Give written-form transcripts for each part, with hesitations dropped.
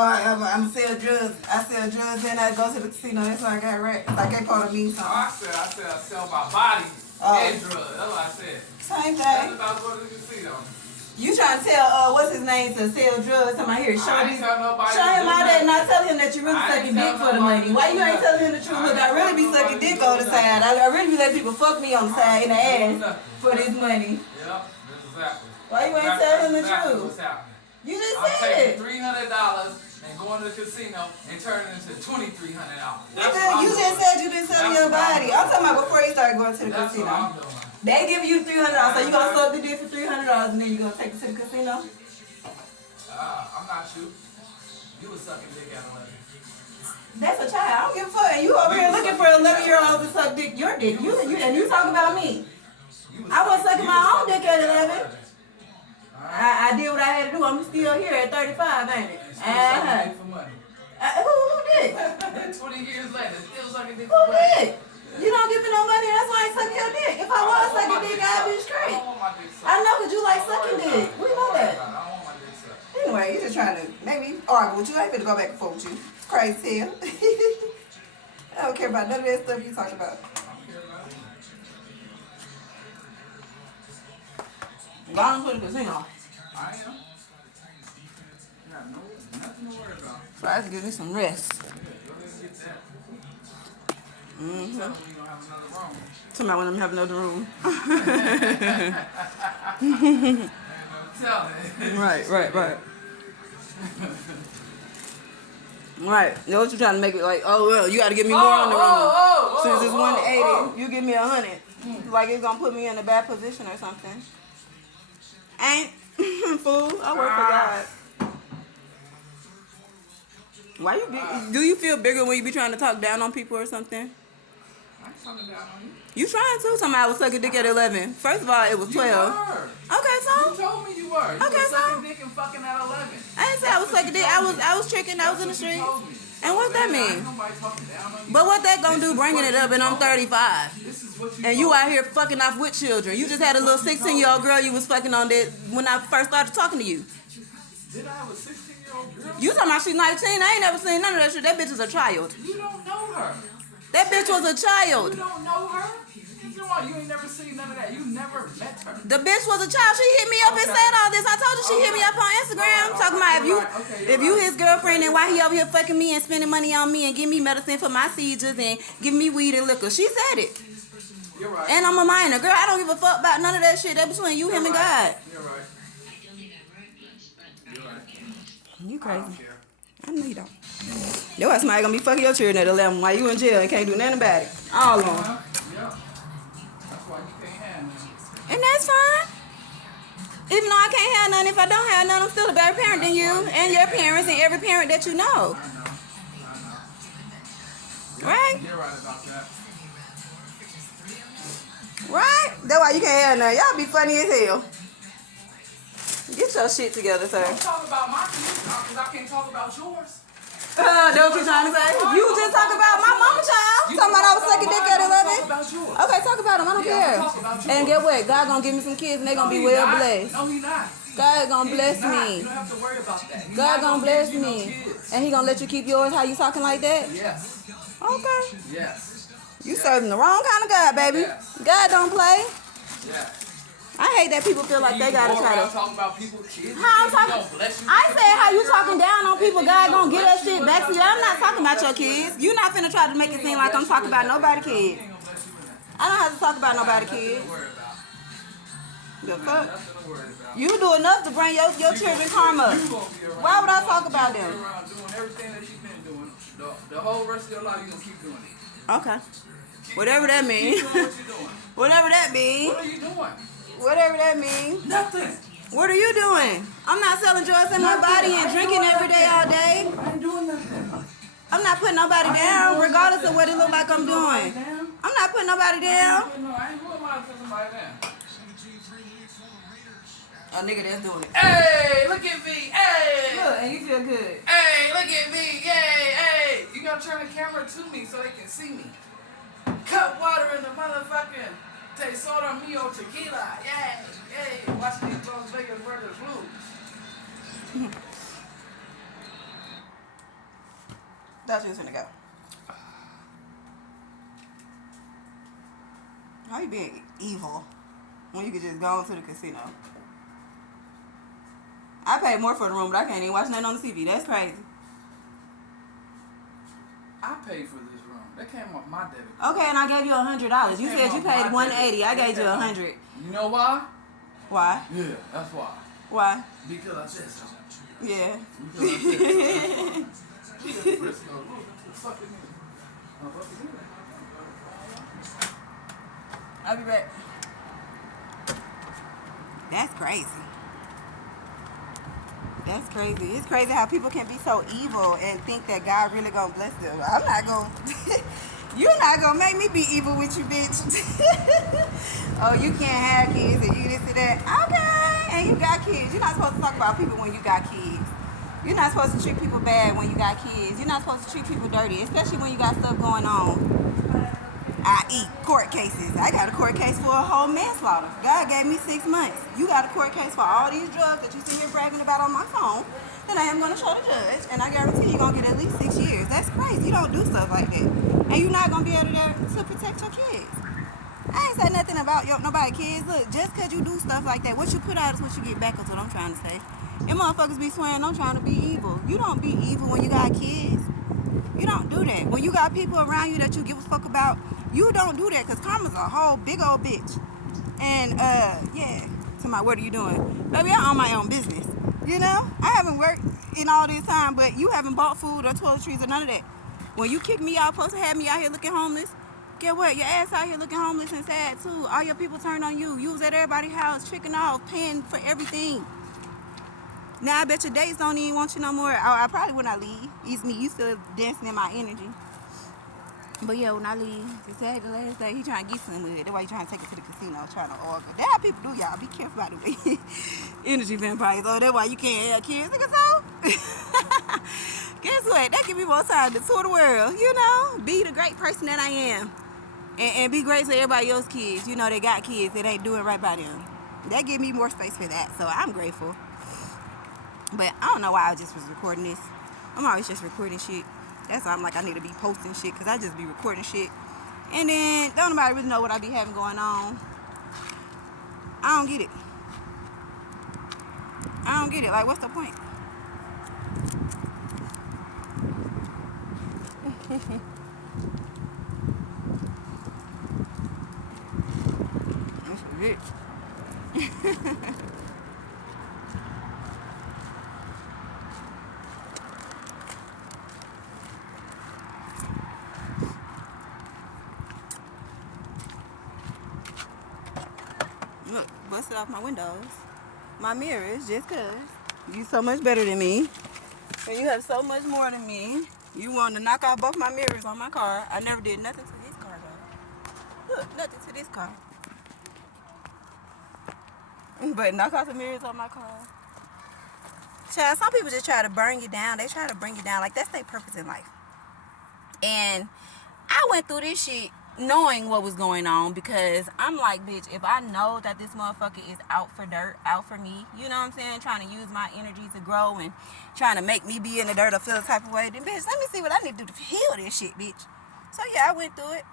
I'm sell drugs. I sell drugs and I go to the casino. That's why I got racks. Like that part of me. So. I said I sell my body and drugs. That's what I said. Same thing. That's about going to the casino. You trying to tell what's his name to sell drugs? Somebody here, show him all that, not tell him that you really sucking dick for the money. Why you ain't telling him the truth? Look, I really be sucking dick on the side. I really be letting people fuck me on the side in the ass for this money. Yep, that's exactly. Why you ain't telling him the truth? What's happening? You just I'm said it. taking $300 and going to the casino and turning it into $2,300. Nigga, you just said you been selling your body. I'm talking about before you started going to the casino. What I'm doing. They give you $300, so you gonna suck the dick for $300 and then you gonna take it to the casino? I'm not you. You was sucking dick at 11. That's a child. I don't give a fuck. You over here looking for 11-year-olds to suck dick. Your dick. And you talking about me. I was sucking my own dick at 11. I did what I had to do. I'm still here at 35, ain't it? Who did? 20 years later, still sucking dick Who for money. did? You don't give me no money, that's why I ain't sucking your dick. If I was sucking dick, I'd be straight. I know because you like sucking dick. We know that. Anyway, you just trying to make me argue with you. I ain't finna go back and forth with you. It's crazy hell. I don't care about none of that stuff you talk about. Long for the casino. I am. You got nothing to worry about. So I can give me some rest. Go ahead and get that. Mm-hmm. Tell them you gonna have another room. Somebody want them to have another room. Tell them. Right. Right. You know what you trying to make it like, oh, well, you got to give me more on the room. Since it's 180, you give me 100. Like it's going to put me in a bad position or something. Ain't, fool. I work for God. Why you do you feel bigger when you be trying to talk down on people or something? I'm talking down on you. You trying to? Somebody I was sucking dick at 11. First of all, it was 12. You were. Okay, so? You told me you were. You Okay, were so? sucking dick and fucking at 11. I didn't say I was sucking dick. I was tricking. I was in the street. And what that mean? But what that gonna do bringing it up and I'm 35? This is what you And you out here fucking off with children. You just had a little 16-year-old girl you was fucking on that when I first started talking to you. Did I have a 16-year-old girl? You talking about she's 19? I ain't never seen none of that shit. That bitch is a child. You don't know her. That bitch was a child. You don't know her? You ain't never seen none of that. You never met her. The bitch was a child. She hit me up and said all this. I told you she hit me up on Instagram talking about if you his girlfriend and why he over here fucking me and spending money on me and give me medicine for my seizures and give me weed and liquor. She said it. You're right. And I'm a minor. Girl, I don't give a fuck about none of that shit. That's between you, him, and God. You're right. You're right. You crazy. I know you don't. Your ass somebody gonna be fucking your children at 11 while you in jail and can't do nothing about it. All on. Yeah. That's why you can't have none. And that's fine. Even though I can't have none, if I don't have none, I'm still a better parent than you and your parents and every parent that you know. I know. Right? You're right about that. Right? That's why you can't have none. Y'all be funny as hell. Get your shit together, sir. Don't talk about my kids because I can't talk about yours. That's what you trying to say? You just talk about my mama child. Talking about I was sucking dick at 11. Okay, talk about them. I don't care. And get what? God gonna give me some kids and they gonna be well blessed. No, he not. God gonna bless me. You don't have to worry about that. God gonna bless me. And he gonna let you keep yours how you talking like that? Yes. Okay. Yes. You serving the wrong kind of God, baby. Yes. God don't play. Yes. I hate that people feel like they gotta try to. Talking about people, kids. How I'm talking? I said how you talking down on people. God gonna get that shit back to you. I'm not talking about your kids. You not finna try to make it seem like I'm talking about nobody kids. I don't have to talk about nobody kids. The fuck? You do enough to bring your children karma. Why would I talk about them? Doing everything that you've been doing. The whole rest of your life, you gonna keep doing it. Okay. Whatever that means. Keep doing what you're doing. Whatever that means. What are you doing? Whatever that means. Nothing. What are you doing? I'm not selling drugs in my body and drinking every day all day. I ain't doing nothing. I'm not putting nobody down, regardless of what it look like I'm doing. I'm not putting nobody down. No, I ain't doing mine for somebody down. A nigga that's doing it. Hey, look at me. Hey. Look, and you feel good. Hey, look at me. Yay, hey. You gotta turn the camera to me so they can see me. Cut water in the motherfucking Tesoro Mio tequila. Yay, yay. Watch these Las Vegas Raiders lose. Thought you was finna go. How you being evil when you could just go to the casino? I paid more for the room, but I can't even watch nothing on the TV. That's crazy. I paid for this room. That came off my debit card. Okay, and I gave you $100. You said you paid $180. I gave you $100. You know why? Why? Yeah, that's why. Why? Because I said so. Yeah. Because I said so. She said Frisco. What the fuck is it? Oh, what is it? I'll be back. That's crazy. That's crazy. It's crazy how people can be so evil and think that God really gonna bless them. I'm not gonna. You're not gonna make me be evil with you, bitch. Oh, you can't have kids and you this and that. Okay, and you got kids. You're not supposed to talk about people when you got kids. You're not supposed to treat people bad when you got kids. You're not supposed to treat people dirty, especially when you got stuff going on. I.e. court cases. I got a court case for a whole manslaughter. God gave me 6 months. You got a court case for all these drugs that you sit here bragging about on my phone. Then I am going to show the judge, and I guarantee you're going to get at least 6 years. That's crazy. You don't do stuff like that. And you're not going to be able to protect your kids. I ain't say nothing about nobody kids. Look, just because you do stuff like that, what you put out is what you get back. That's what I'm trying to say. And motherfuckers be swearing I'm trying to be evil. You don't be evil when you got kids. You don't do that. When you got people around you that you give a fuck about, you don't do that, because karma's a whole big old bitch. And, yeah. Somebody, what are you doing? Baby, I own my own business. You know? I haven't worked in all this time, but you haven't bought food or toiletries or none of that. When you kick me out, supposed to have me out here looking homeless, get what? Your ass out here looking homeless and sad, too. All your people turned on you. You was at everybody's house, tricking off, paying for everything. Now I bet your dates don't even want you no more. I probably when I leave. It's me. You still dancing in my energy. But yeah, when I leave, it's the last day. He trying to get some with it. That's why he trying to take it to the casino, trying to argue. That's how people do, y'all. Be careful by the way. Energy vampires. Oh, that's why you can't have kids. Nigga, so guess what? That give me more time to tour the world. You know, be the great person that I am, and be great to everybody else's kids. You know, they got kids that ain't doing right by them. That give me more space for that. So I'm grateful. But I don't know why I just was recording this. I'm always just recording shit. That's why I'm like, I need to be posting shit, because I just be recording shit. And then, don't nobody really know what I be having going on. I don't get it. I don't get it. Like, what's the point? That's it. Look, busted off my windows, my mirrors, just cause you so much better than me, and you have so much more than me. You want to knock off both my mirrors on my car. I never did nothing to this car though. Look, nothing to this car. But knock off the mirrors on my car. Child, some people just try to burn you down. They try to bring you down. Like, that's their purpose in life. And I went through this shit knowing what was going on, because I'm like, bitch, if I know that this motherfucker is out for dirt, out for me, you know what I'm saying, trying to use my energy to grow and trying to make me be in the dirt or feel the type of way, then bitch, let me see what I need to do to heal this shit, bitch. So yeah, I went through it.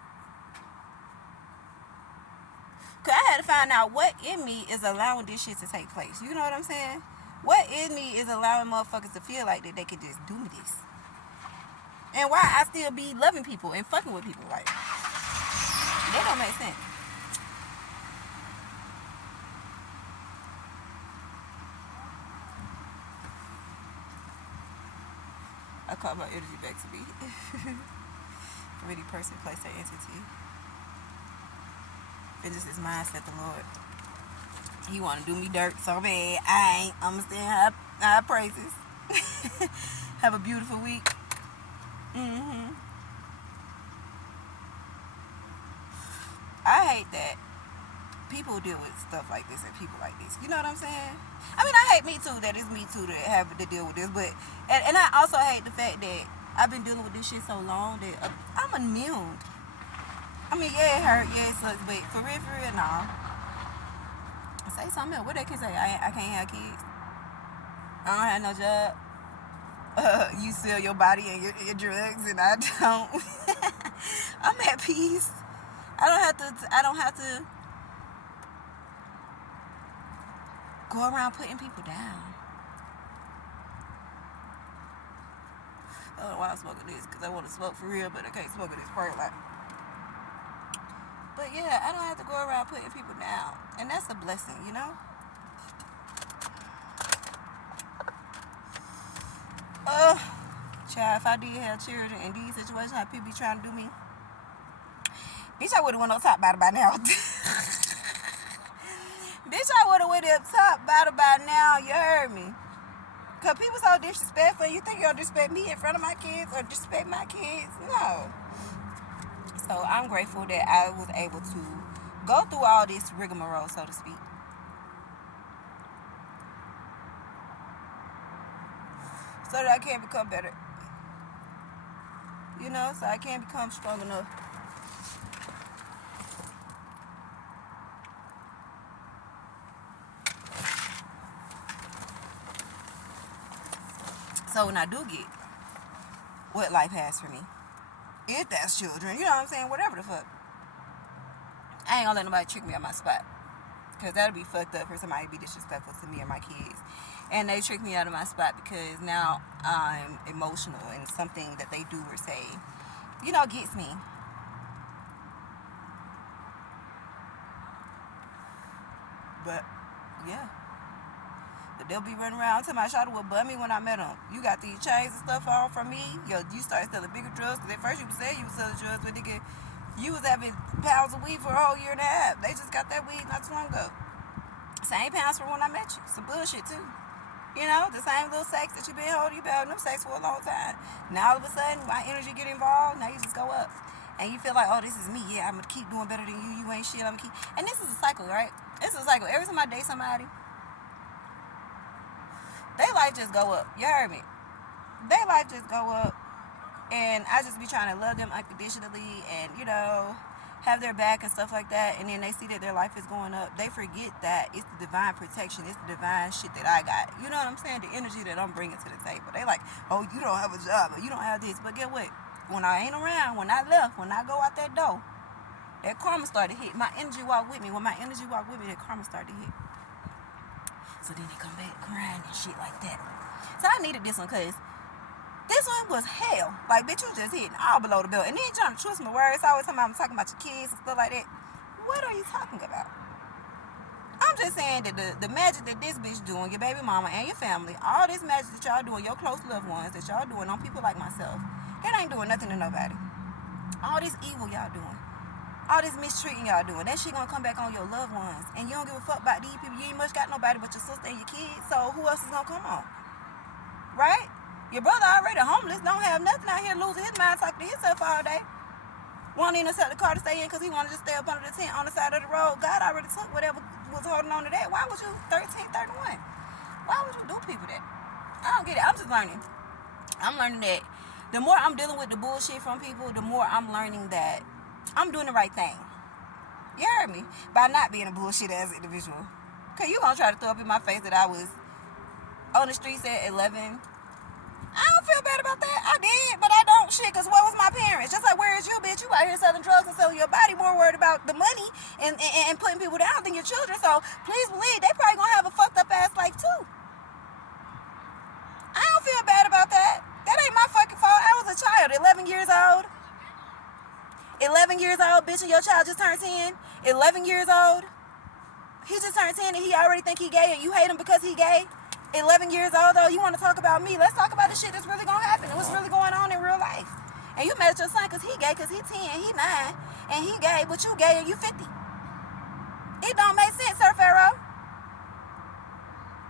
Cause I had to find out what in me is allowing this shit to take place. You know what I'm saying? What in me is allowing motherfuckers to feel like that they could just do this? And why I still be loving people and fucking with people, like, that don't make sense. I call my energy back to me. Really person, place, or entity. Vengeance is mine, said the Lord. He want to do me dirt so bad. I ain't understand how praises. Have a beautiful week. I hate that people deal with stuff like this and people like this. You know what I'm saying? I mean, I hate me too, that it's me too that have to deal with this. But and I also hate the fact that I've been dealing with this shit so long that I'm immune. I mean, yeah, it hurt, yeah, it sucks, but for real, no. Say something else. What they can say? I can't have kids. I don't have no job. You sell your body and your drugs, and I don't. I'm at peace. I don't have to go around putting people down. I don't know why I'm smoking this, because I want to smoke for real, but I can't smoke in this part. Like, but yeah, I don't have to go around putting people down, and that's a blessing, you know. Child, if I did have children in these situations, how people be trying to do me, bitch, I would have went on top about it by now. Bitch, I would have went up top about it by now. You heard me? Because people so disrespectful. You think you'll disrespect me in front of my kids or disrespect my kids? No. So I'm grateful that I was able to go through all this rigmarole, so to speak. So that I can become better. You know, so I can become strong enough. So when I do get what life has for me, if that's children, you know what I'm saying, whatever the fuck, I ain't gonna let nobody trick me on my spot. Because that'll be fucked up for somebody to be disrespectful to me or my kids. And they trick me out of my spot because now I'm emotional and something that they do or say, you know, gets me. But, yeah. But they'll be running around telling my shawty would bum me when I met them. You got these chains and stuff on from me. Yo, you started selling bigger drugs. Because at first you said you was selling drugs, but nigga, you was having pounds of weed for a whole year and a half. They just got that weed not too long ago. Same pounds from when I met you. Some bullshit too. You know, the same little sex that you've been holding. You've been holding them sex for a long time. Now all of a sudden, my energy get involved. Now you just go up. And you feel like, oh, this is me. Yeah, I'm going to keep doing better than you. You ain't shit. I'm going to keep. And this is a cycle, right? This is a cycle. Every time I date somebody, their life just go up. You heard me? Their life just go up. And I just be trying to love them unconditionally and, you know, have their back and stuff like that. And then they see that their life is going up. They forget that it's the divine protection. It's the divine shit that I got. You know what I'm saying? The energy that I'm bringing to the table. They like, oh, you don't have a job or you don't have this. But get what? When I ain't around, when I left, when I go out that door, that karma started to hit. My energy walk with me. When my energy walk with me, that karma started to hit. So then they come back crying and shit like that. So I needed this one because this one was hell. Like, bitch, you just hitting all below the belt. And then you trying to twist my words. Always talking about your kids and stuff like that. What are you talking about? I'm just saying that the magic that this bitch doing, your baby mama and your family, all this magic that y'all doing, your close loved ones that y'all doing on people like myself, that ain't doing nothing to nobody. All this evil y'all doing, all this mistreating y'all doing, that shit gonna come back on your loved ones. And you don't give a fuck about these people. You ain't much got nobody but your sister and your kids. So who else is gonna come on? Right? Your brother already homeless, don't have nothing out here, losing his mind, talking to himself all day. Won't even accept the car to stay in because he wanted to stay up under the tent on the side of the road. God already took whatever was holding on to that. Why would you 31? Why would you do people that? I don't get it. I'm just learning. I'm learning that the more I'm dealing with the bullshit from people, the more I'm learning that I'm doing the right thing. You heard me? By not being a bullshit as an individual. Because you going to try to throw up in my face that I was on the streets at 11. I don't feel bad about that. I did, but I don't shit, because what was my parents? Just like, where is you, bitch? You out here selling drugs and selling your body, more worried about the money and putting people down than your children. So please believe they probably gonna have a fucked up ass life too. I don't feel bad about that. That ain't my fucking fault. I was a child, 11 years old. 11 years old, bitch, and your child just turned 10. 11 years old. He just turned 10 and he already think he gay and you hate him because he gay. 11 years old though, you want to talk about me? Let's talk about the shit that's really gonna happen and what's really going on in real life. And you met your son because he gay, because he 10, he 9, and he gay, but you gay and you 50. It don't make sense, Sir Pharaoh.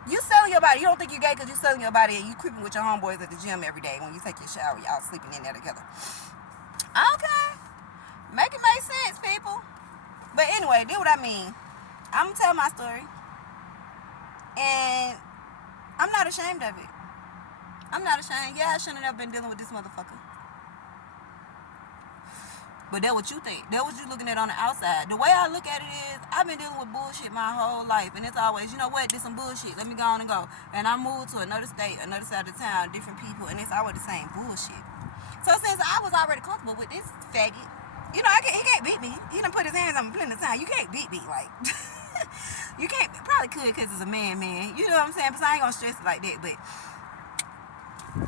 You selling your body. You don't think you gay because you selling your body and you creeping with your homeboys at the gym every day when you take your shower, y'all sleeping in there together. Okay. Make it make sense, people. But anyway, do what I mean. I'm gonna tell my story. And I'm not ashamed of it. I'm not ashamed. Yeah, I shouldn't have been dealing with this motherfucker. But that's what you think. That's what you looking at on the outside. The way I look at it is, I've been dealing with bullshit my whole life. And it's always, you know what, this some bullshit. Let me go on and go. And I moved to another state, another side of town, different people. And it's always the same bullshit. So since I was already comfortable with this faggot, you know, he can't beat me. He done put his hands on me plenty of time. You can't beat me. Like, you can't, probably could because it's a man. You know what I'm saying? Because I ain't going to stress it like that. But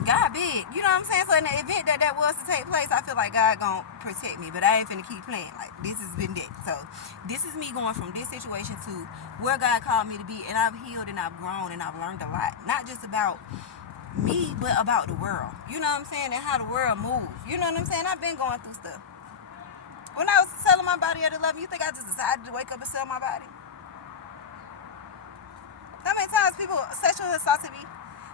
God big, you know what I'm saying? So in the event that was to take place, I feel like God gonna protect me, but I ain't finna keep playing. Like, this has been that. So this is me going from this situation to where God called me to be, and I've healed and I've grown and I've learned a lot. Not just about me, but about the world. You know what I'm saying? And how the world moves. You know what I'm saying? I've been going through stuff. When I was selling my body at 11, you think I just decided to wake up and sell my body? How many times people sexually assaulted me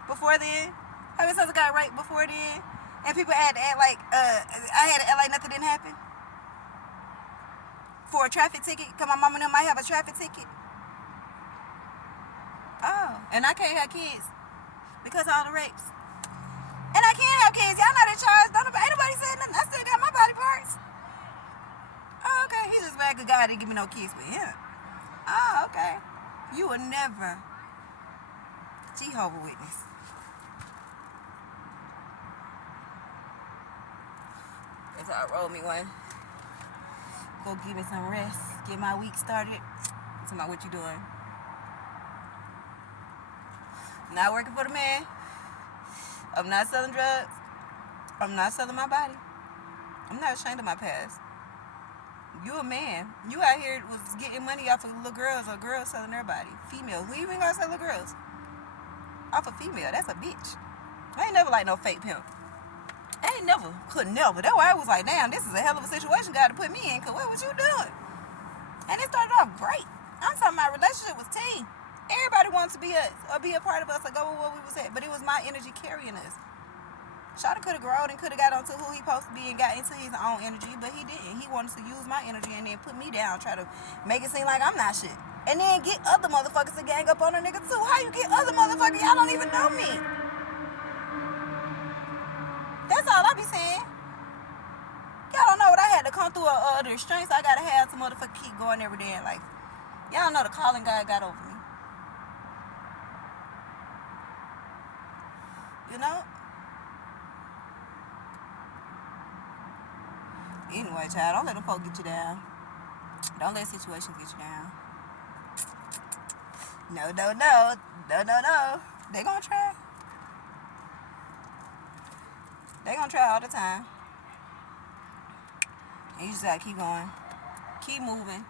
before then? How many times I got raped before then? And people had to act like, I had to act like nothing didn't happen? For a traffic ticket? Because my mama and them might have a traffic ticket. Oh, and I can't have kids because of all the rapes. And I can't have kids. Y'all not in charge. Ain't nobody said nothing. I still got my body parts. Oh, okay. He's just mad good guy didn't give me no kids with him. Oh, okay. You will never Jehovah's Witness. So I rolled me one. Go give me some rest. Get my week started. Tell me what you doing. Not working for the man. I'm not selling drugs. I'm not selling my body. I'm not ashamed of my past. You a man. You out here was getting money off of little girls or girls selling their body. Females. Who even gonna sell little girls? Off a female. That's a bitch. I ain't never like no fake pimp. I ain't never, could never. That's why I was like, damn, this is a hell of a situation God to put me in, because what was you doing? And it started off great. I'm talking about relationship was team. Everybody wanted to be us, or be a part of us, or go with where we was at, but it was my energy carrying us. Shawty could have grown and could have got onto who he supposed to be and got into his own energy, but he didn't. He wanted to use my energy and then put me down, try to make it seem like I'm not shit. And then get other motherfuckers to gang up on a nigga too. How you get other motherfuckers? Y'all don't even know me. That's all I be saying. Y'all don't know what I had to come through the restraints I gotta have to motherfucker keep going every day in life. Y'all don't know the calling God got over me. You know? Anyway, child, don't let them folk get you down. Don't let situations get you down. No. They gonna try. They gonna try all the time. And you just gotta keep going. Keep moving.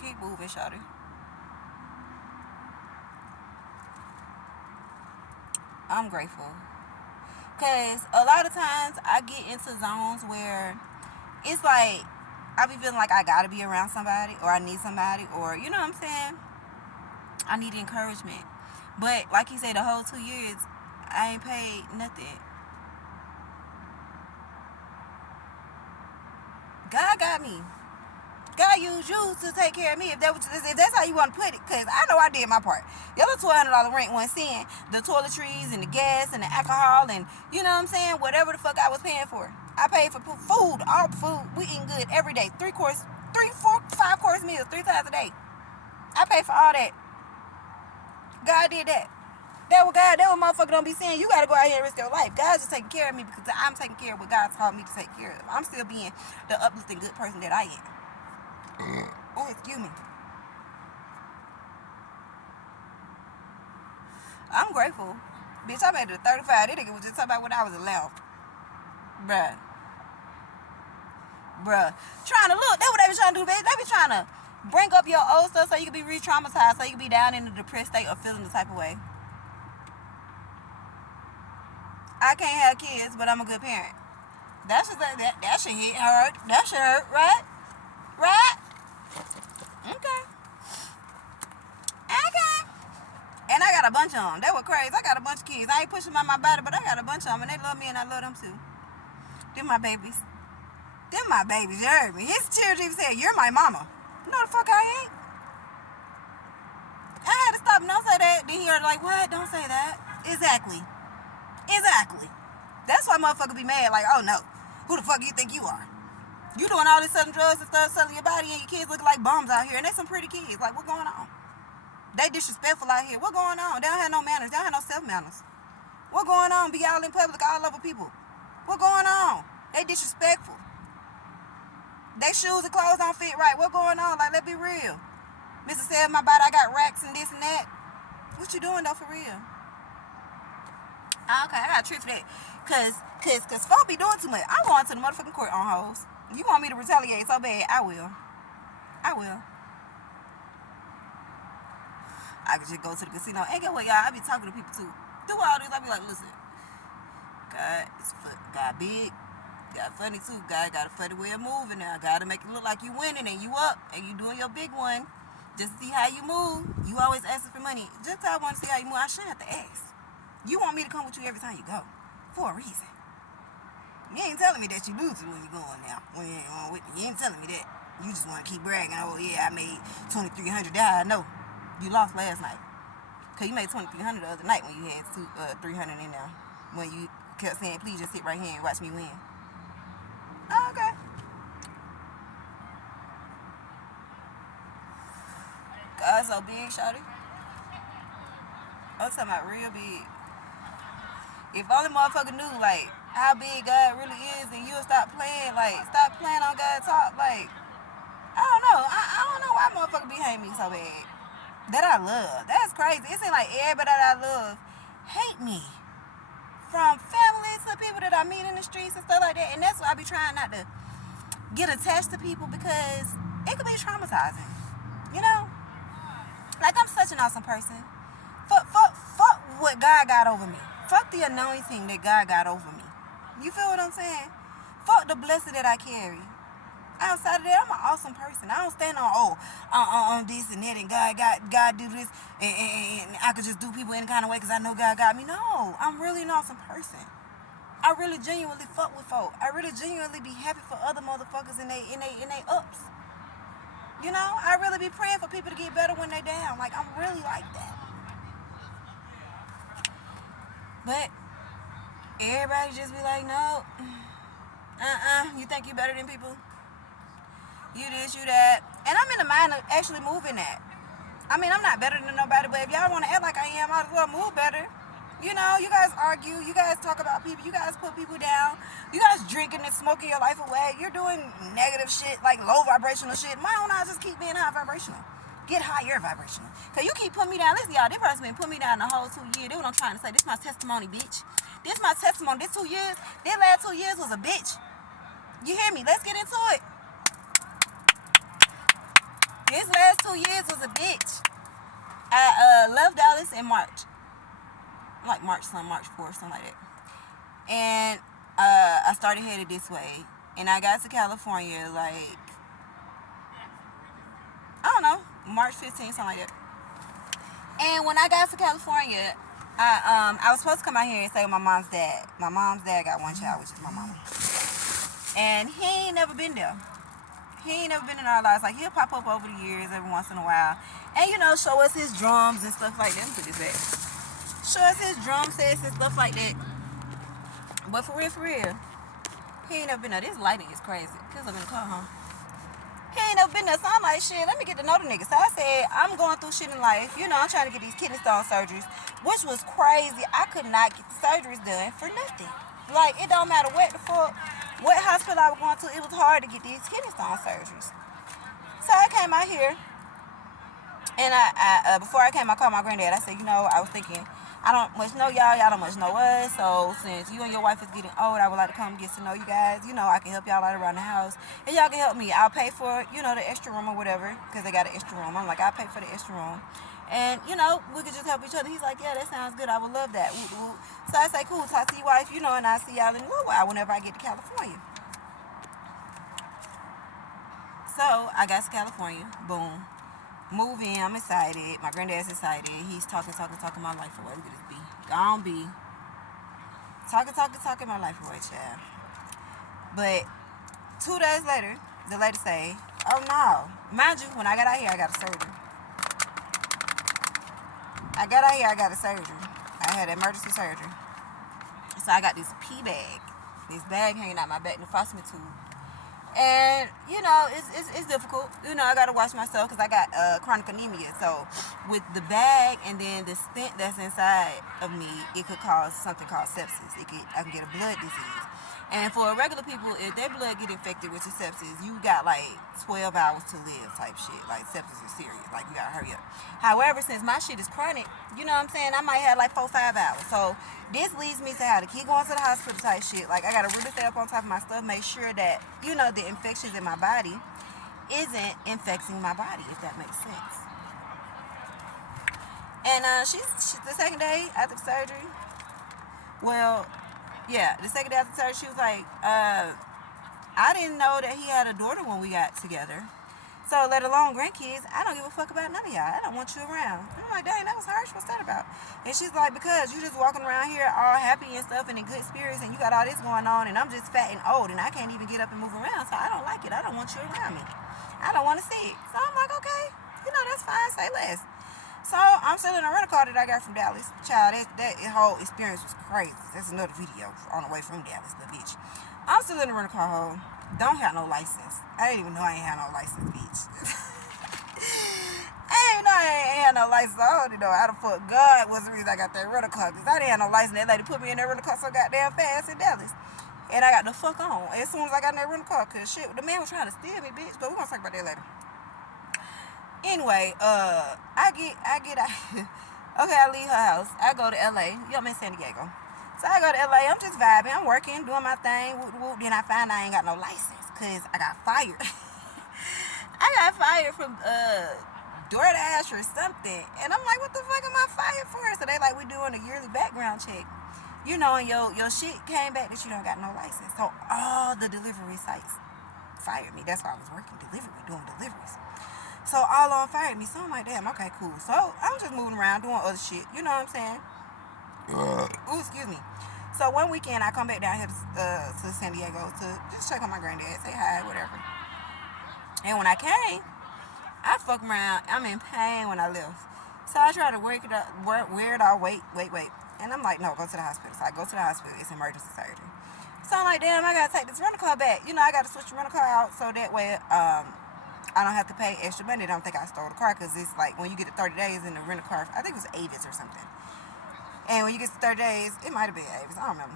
Keep moving, shawty. I'm grateful. Because a lot of times I get into zones where it's like I be feeling like I gotta be around somebody or I need somebody or, you know what I'm saying? I need encouragement. But like he said, the whole 2 years, I ain't paid nothing. God got me. God used you to take care of me. If that's how you want to put it, because I know I did my part. Your little $1,200 rent wasn't seeing the toiletries and the gas and the alcohol and, you know what I'm saying, whatever the fuck I was paying for. I paid for food, all food. We eating good every day. 3, 4, 5 course meals 3 times a day. I paid for all that. God did that. That what motherfucker don't be saying. You gotta go out here and risk your life. God's just taking care of me because I'm taking care of what God taught me to take care of. I'm still being the uplifting good person that I am. Oh, excuse me. I'm grateful. Bitch, I made it to 35. This nigga was just talking about when I was 11. Bruh. Trying to look. That's what they be trying to do, bitch. They be trying to bring up your old stuff so you can be re-traumatized, so you can be down in a depressed state or feeling the type of way. I can't have kids, but I'm a good parent. That shit hurt. That shit hurt, right? Right? Okay. And I got a bunch of them. They were crazy. I got a bunch of kids. I ain't pushing them on my body, but I got a bunch of them, and they love me, and I love them too. Them my babies. Them my babies. You heard me. His children even said, "You're my mama." No, the fuck I ain't. I had to stop. Don't say that. Then he heard like, "What? Don't say that." Exactly. Exactly. That's why motherfuckers be mad. Like, oh no, who the fuck you think you are? You doing all this selling drugs and stuff, selling your body, and your kids looking like bums out here, and they some pretty kids. Like, what going on? They disrespectful out here. What going on? They don't have no manners. They don't have no self-manners. What going on? Be all in public, all over people. What going on? They disrespectful. They shoes and clothes don't fit right. What going on? Like, let's be real. Mr. said my body, I got racks and this and that. What you doing though for real? Okay, I got a trick for that. Cause folk be doing too much. I'm going to the motherfucking court on hoes. You want me to retaliate so bad? I will. I could just go to the casino. And get what, y'all? I be talking to people too. Through all this, I be like, listen, God big, God funny too. God got a funny way of moving now. God to make it look like you winning and you up and you doing your big one. Just see how you move. You always asking for money. Just I want to see how you move. I shouldn't have to ask. You want me to come with you every time you go for a reason. You ain't telling me that you lose when you going now. When you ain't on with me, you ain't telling me that. You just want to keep bragging. Oh yeah, I made $2,300. No, you lost last night. Cause you made $2,300 the other night when you had $300 in there. When you kept saying, please just sit right here and watch me win. Oh, okay. God so big, shawty. I'm talking about real big. If only motherfucker knew, like, how big God really is, and you'll stop playing on God's top. Like, I don't know. I don't know why motherfucker be hating me so bad. That I love. That's crazy. It seems like everybody that I love hate me. From family to people that I meet in the streets and stuff like that. And that's why I be trying not to get attached to people, because it could be traumatizing. You know? Like, I'm such an awesome person. Fuck what God got over me. Fuck the anointing that God got over me. You feel what I'm saying? Fuck the blessing that I carry. Outside of that, I'm an awesome person. I don't stand on this and that, and God do this, and I could just do people any kind of way because I know God got me. No, I'm really an awesome person. I really genuinely fuck with folk. I really genuinely be happy for other motherfuckers in they ups. You know, I really be praying for people to get better when they down. Like, I'm really like that. But everybody just be like, no, you think you better than people? You this, you that. And I'm in the mind of actually moving that. I mean, I'm not better than nobody, but if y'all want to act like I am, I might as well move better. You know, you guys argue, you guys talk about people, you guys put people down, you guys drinking and smoking your life away, you're doing negative shit, like low vibrational shit. Why don't I just keep being high vibrational? Get higher vibrational. Cause you keep putting me down. Listen, y'all, this person been putting me down the whole 2 years. That's what I'm trying to say. This my testimony, bitch. This my testimony. This 2 years, this last 2 years was a bitch. You hear me? Let's get into it. This last 2 years was a bitch. I left Dallas in March. Like March 4th, something like that. And I started headed this way. And I got to California like, I don't know, March 15th, something like that. And when I got to California, I was supposed to come out here and stay with my mom's dad. My mom's dad got one child, which is my mama. And he ain't never been there. He ain't never been in our lives. Like, he'll pop up over the years every once in a while. And, you know, show us his drums and stuff like that. Let me put this back. Show us his drum sets and stuff like that. But for real, he ain't never been there. This lighting is crazy. Because I'm in the car, huh? He ain't never been there. So I'm like, shit, let me get to know the nigga. So I said, I'm going through shit in life. You know, I'm trying to get these kidney stone surgeries, which was crazy. I could not get the surgeries done for nothing. Like, it don't matter what the fuck, what hospital I was going to, it was hard to get these kidney stone surgeries. So I came out here, and I before I came, I called my granddad. I said, you know, I was thinking, I don't much know y'all don't much know us, so since you and your wife is getting old, I would like to come get to know you guys. You know, I can help y'all out around the house, and y'all can help me. I'll pay for, you know, the extra room or whatever, because they got an extra room. I'm like, I'll pay for the extra room. And, you know, we could just help each other. He's like, yeah, that sounds good. I would love that. So I say, cool, talk to your wife, you know, and I'll see y'all in a little while whenever I get to California. So I got to California. Boom. Move in. I'm excited. My granddad's excited. He's talking my life away. Look at this B. Gone B. Talking my life away, child. But 2 days later, the lady say, oh no. Mind you, when I got out here, I got a surgery. I had emergency surgery. So I got this pee bag, this bag hanging out my back, the nephrostomy tube. And, you know, it's difficult. You know, I got to watch myself because I got chronic anemia. So with the bag and then the stent that's inside of me, it could cause something called sepsis. I can get a blood disease. And for regular people, if their blood get infected with your sepsis, you got like 12 hours to live type shit. Like sepsis is serious. Like you gotta hurry up. However, since my shit is chronic, you know what I'm saying, I might have like 4-5 hours. So this leads me to have to keep going to the hospital type shit. Like I gotta really stay up on top of my stuff, make sure that, you know, the infections in my body isn't infecting my body, if that makes sense. And she's the second day after the surgery. Well, yeah, the second day after surgery, she was like, I didn't know that he had a daughter when we got together. So, let alone grandkids, I don't give a fuck about none of y'all. I don't want you around. I'm like, dang, that was harsh. What's that about? And she's like, because you just walking around here all happy and stuff and in good spirits and you got all this going on and I'm just fat and old and I can't even get up and move around. So, I don't like it. I don't want you around me. I don't want to see it. So, I'm like, okay, you know, that's fine. Say less. So, I'm still in a rental car that I got from Dallas. Child, that whole experience was crazy. That's another video on the way from Dallas, the bitch. I'm still in the rental car home. Don't have no license. I didn't even know I ain't had no license, bitch. I ain't know I ain't had no license. I don't even know how the fuck God was the reason I got that rental car. Because I didn't have no license. That lady put me in that rental car so goddamn fast in Dallas. And I got the fuck on as soon as I got in that rental car. Because shit, the man was trying to steal me, bitch. But we're going to talk about that later. Anyway, I get out. Okay, I leave her house. I go to LA. I'm in San Diego. So I go to LA. I'm just vibing. I'm working, doing my thing. Then I find I ain't got no license because I got fired. I got fired from DoorDash or something. And I'm like, what the fuck am I fired for? So they like, we doing a yearly background check. You know, and your shit came back that you don't got no license. So all the delivery sites fired me. That's why I was working delivery, doing deliveries. So all on fired me. So I'm like, damn, okay, cool. So I'm just moving around doing other shit. You know what I'm saying? Ooh, excuse me. So one weekend I come back down here to San Diego to just check on my granddad, say hi, whatever. And when I came, I fuck around. I'm in pain when I left. So I try to wear it all, wait. And I'm like, no, go to the hospital. So I go to the hospital. It's emergency surgery. So I'm like, damn, I got to take this rental car back. You know, I got to switch the rental car out so that way I don't have to pay extra money. They don't think I stole the car because it's like when you get to 30 days in the rental car, I think it was Avis or something. And when you get to 30 days, it might have been Avis, I don't remember.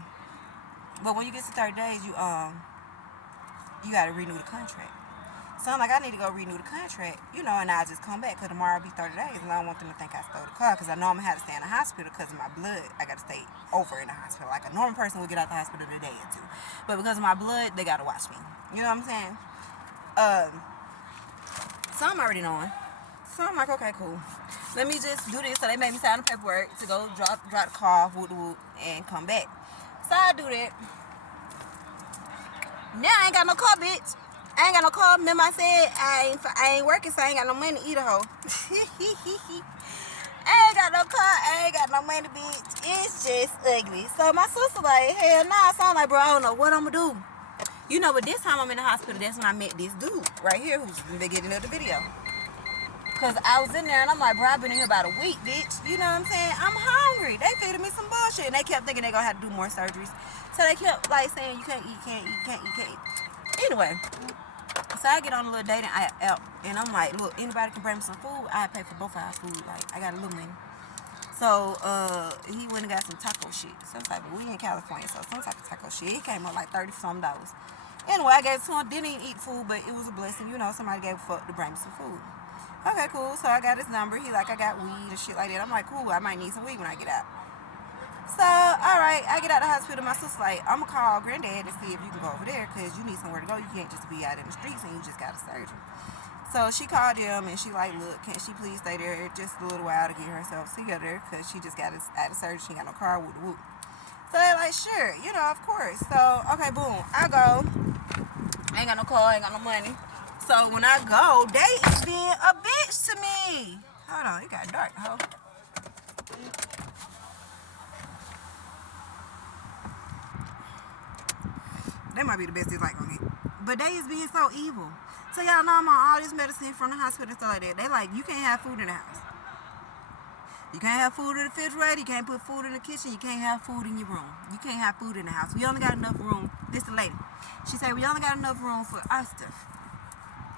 But when you get to 30 days, you got to renew the contract. So I'm like, I need to go renew the contract, you know, and I'll just come back because tomorrow will be 30 days. And I don't want them to think I stole the car because I know I'm going to have to stay in the hospital because of my blood. I got to stay over in the hospital. Like a normal person would get out the hospital in a day or two. But because of my blood, they got to watch me. You know what I'm saying? So I'm already knowing. So I'm like, okay, cool. Let me just do this. So they made me sign the paperwork to go drop the car off, and come back. So I do that. Now I ain't got no car, bitch. I ain't got no car. Remember I said I ain't working, so I ain't got no money to eat a hoe. I ain't got no car. I ain't got no money, bitch. It's just ugly. So my sister like, hell nah. So I'm like, bro, I don't know what I'm gonna do. You know, but this time I'm in the hospital, that's when I met this dude right here who's the beginning of the video. Because I was in there and I'm like, bro, I've been in here about a week, bitch. You know what I'm saying? I'm hungry. They feeding me some bullshit. And they kept thinking they're going to have to do more surgeries. So they kept like saying, you can't eat. Anyway, so I get on a little dating app and I'm like, look, anybody can bring me some food. I pay for both of our food. Like, I got a little money. So he went and got some taco shit. Some type of, we in California, so some type of taco shit. He came up like $30-something. Anyway, I gave it to him. Didn't even eat food, but it was a blessing. You know, somebody gave a fuck to bring me some food. Okay, cool. So I got his number. He like, I got weed and shit like that. I'm like, cool. I might need some weed when I get out. So, all right. I get out of the hospital. My sister's like, I'm going to call granddad to see if you can go over there because you need somewhere to go. You can't just be out in the streets and you just got a surgery. So she called him and she like, look, can she please stay there just a little while to get herself together because she just got out of surgery. She ain't got no car. Whoop. So they're like, sure. You know, of course. So, okay, boom. I go. I ain't got no car. I ain't got no money. So when I go, they is being a bitch to me. Hold on, it got dark, ho. That might be the best it's like gonna get. But they is being so evil. So y'all know I'm on all this medicine from the hospital and stuff like that. They like, you can't have food in the house. You can't have food in the refrigerator. You can't put food in the kitchen. You can't have food in your room. You can't have food in the house. We only got enough room. This the lady. She said we only got enough room for our stuff.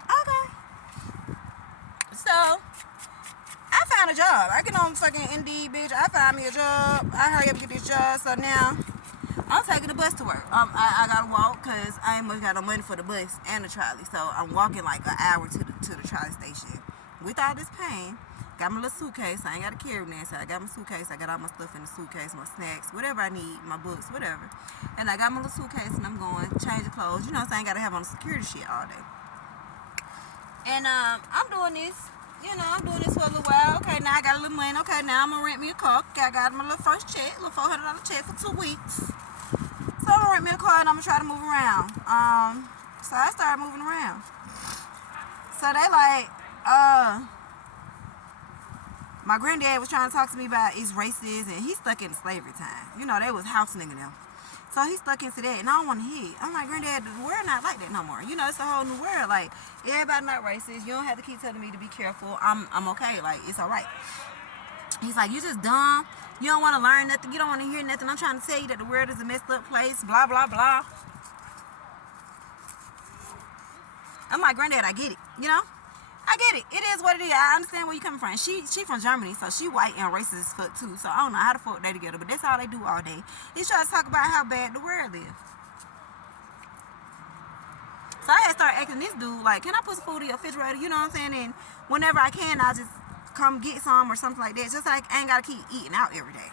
Okay. So I found a job. I get on fucking Indeed, bitch. I found me a job. I hurry up and get this job. So now I'm taking the bus to work. I gotta walk because I ain't much got no money for the bus and the trolley. So I'm walking like an hour to the trolley station. With all this pain, got my little suitcase. I ain't got to carry that. So I got my suitcase. I got all my stuff in the suitcase, my snacks, whatever I need, my books, whatever. And I got my little suitcase and I'm going to change the clothes. You know what I'm saying? I got to have on the security shit all day. And I'm doing this. You know, I'm doing this for a little while. Okay, now I got a little money. Okay, now I'm going to rent me a car. Okay, I got my little first check, a little $400 check for 2 weeks. So I'm going to rent me a car and I'm going to try to move around. So I started moving around. So they like, my granddad was trying to talk to me about his races and he's stuck in slavery time. You know, they was house nigga them. So he's stuck into that and I don't want to hear it. I'm like, granddad, the world not like that no more. You know, it's a whole new world. Like, everybody not racist. You don't have to keep telling me to be careful. I'm okay. Like, it's all right. He's like, you just dumb. You don't want to learn nothing. You don't want to hear nothing. I'm trying to tell you that the world is a messed up place. Blah, blah, blah. I'm like, granddad, I get it. You know? I get it. It is what it is. I understand where you coming from. She from Germany, so she white and racist as fuck too. So I don't know how the fuck they together, but that's all they do all day. They try to talk about how bad the world is. So I had started asking this dude, like, can I put some food in your refrigerator? You know what I'm saying? And whenever I can, I'll just come get some or something like that. Just like I ain't gotta keep eating out every day.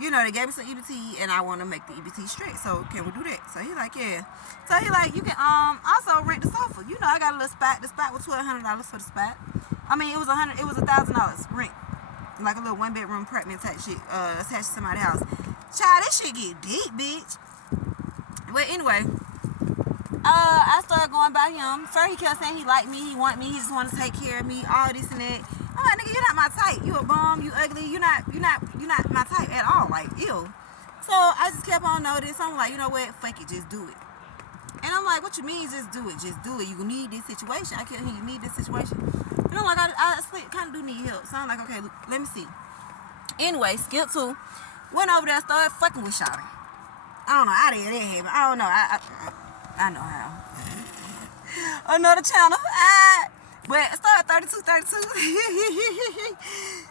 You know, they gave me some EBT and I want to make the EBT straight. So can we do that? So he like, yeah. So he like, you can also rent the sofa. You know, I got a little spot. The spot was $1,200 for the spot. I mean, it was $1,000 rent. Like a little 1-bedroom apartment type shit attached to somebody's house. Child, that shit get deep, bitch. But anyway, I started going by him. First he kept saying he liked me, he want me, he just want to take care of me, all this and that. I'm like, nigga, you're not my type. You a bum, you ugly, you're not my type at all. Like, ew. So I just kept on noticing. I'm like, you know what? Fuck it, just do it. And I'm like, what you mean just do it? Just do it. You need this situation. I can't hear you need this situation. And I'm like, I kind of do need help. So I'm like, okay, look, let me see. Anyway, skip 2. Went over there, started fucking with Shawty. I don't know how that happened. I don't know. I know how. Another channel. But started 32.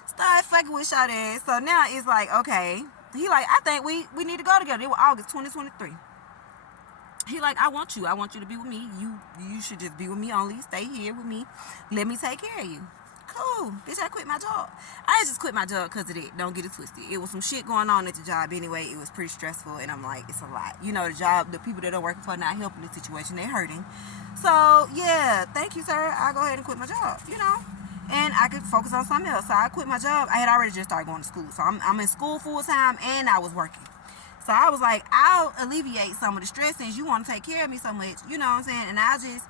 Started fucking with Shawty. So now it's like, okay. He like, I think we need to go together. It was August 2023. He like, I want you to be with me. You should just be with me only. Stay here with me. Let me take care of you. Cool. Bitch, I quit my job. I didn't just quit my job because of it. Don't get it twisted. It was some shit going on at the job anyway. It was pretty stressful, and I'm like, it's a lot. You know, the job, the people that are working for not helping the situation, they're hurting. So, yeah, thank you, sir. I'll go ahead and quit my job, you know. And I could focus on something else. So I quit my job. I had already just started going to school. So I'm in school full time, and I was working. So I was like, I'll alleviate some of the stress since you want to take care of me so much. You know what I'm saying? And I'll just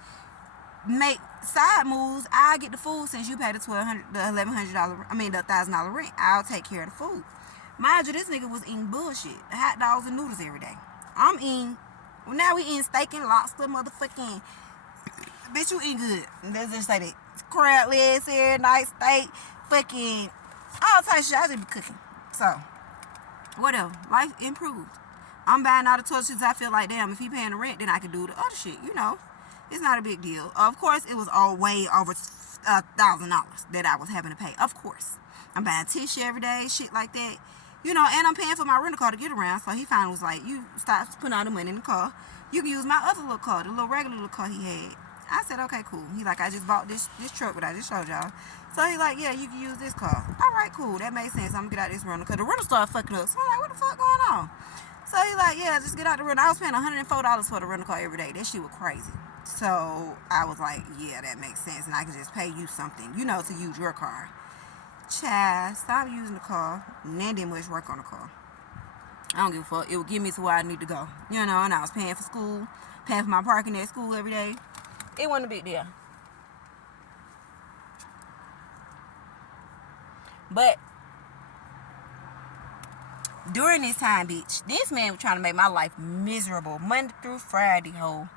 make side moves. I'll get the food since you paid the $1,000 rent. I'll take care of the food. Mind you, this nigga was eating bullshit. Hot dogs and noodles every day. I'm eating, well, now we eating steak and lobster, motherfucking. Bitch, you eat good. Let's just say that. Crab legs every night, steak, fucking, all type of shit. I just be cooking. So, whatever. Life improved. I'm buying all the toiletries. I feel like, damn, if he paying the rent, then I can do the other shit, you know. It's not a big deal. Of course, it was all way over $1,000 that I was having to pay. Of course. I'm buying tissue every day, shit like that. You know, and I'm paying for my rental car to get around. So he finally was like, you stop putting all the money in the car. You can use my other little car, the little regular little car he had. I said, okay, cool. He like, I just bought this truck that I just showed y'all. So he like, yeah, you can use this car. All right, cool. That makes sense. I'm going to get out this rental. Because the rental started fucking up. So I'm like, what the fuck going on? So he like, yeah, just get out the rental. I was paying $104 for the rental car every day. That shit was crazy. So I was like, yeah, that makes sense. And I can just pay you something, you know, to use your car. Child, stop using the car. And then didn't much work on the car. I don't give a fuck. It would get me to where I need to go. You know, and I was paying for school, paying for my parking at school every day. It wasn't a big deal. But during this time, bitch, this man was trying to make my life miserable. Monday through Friday, ho.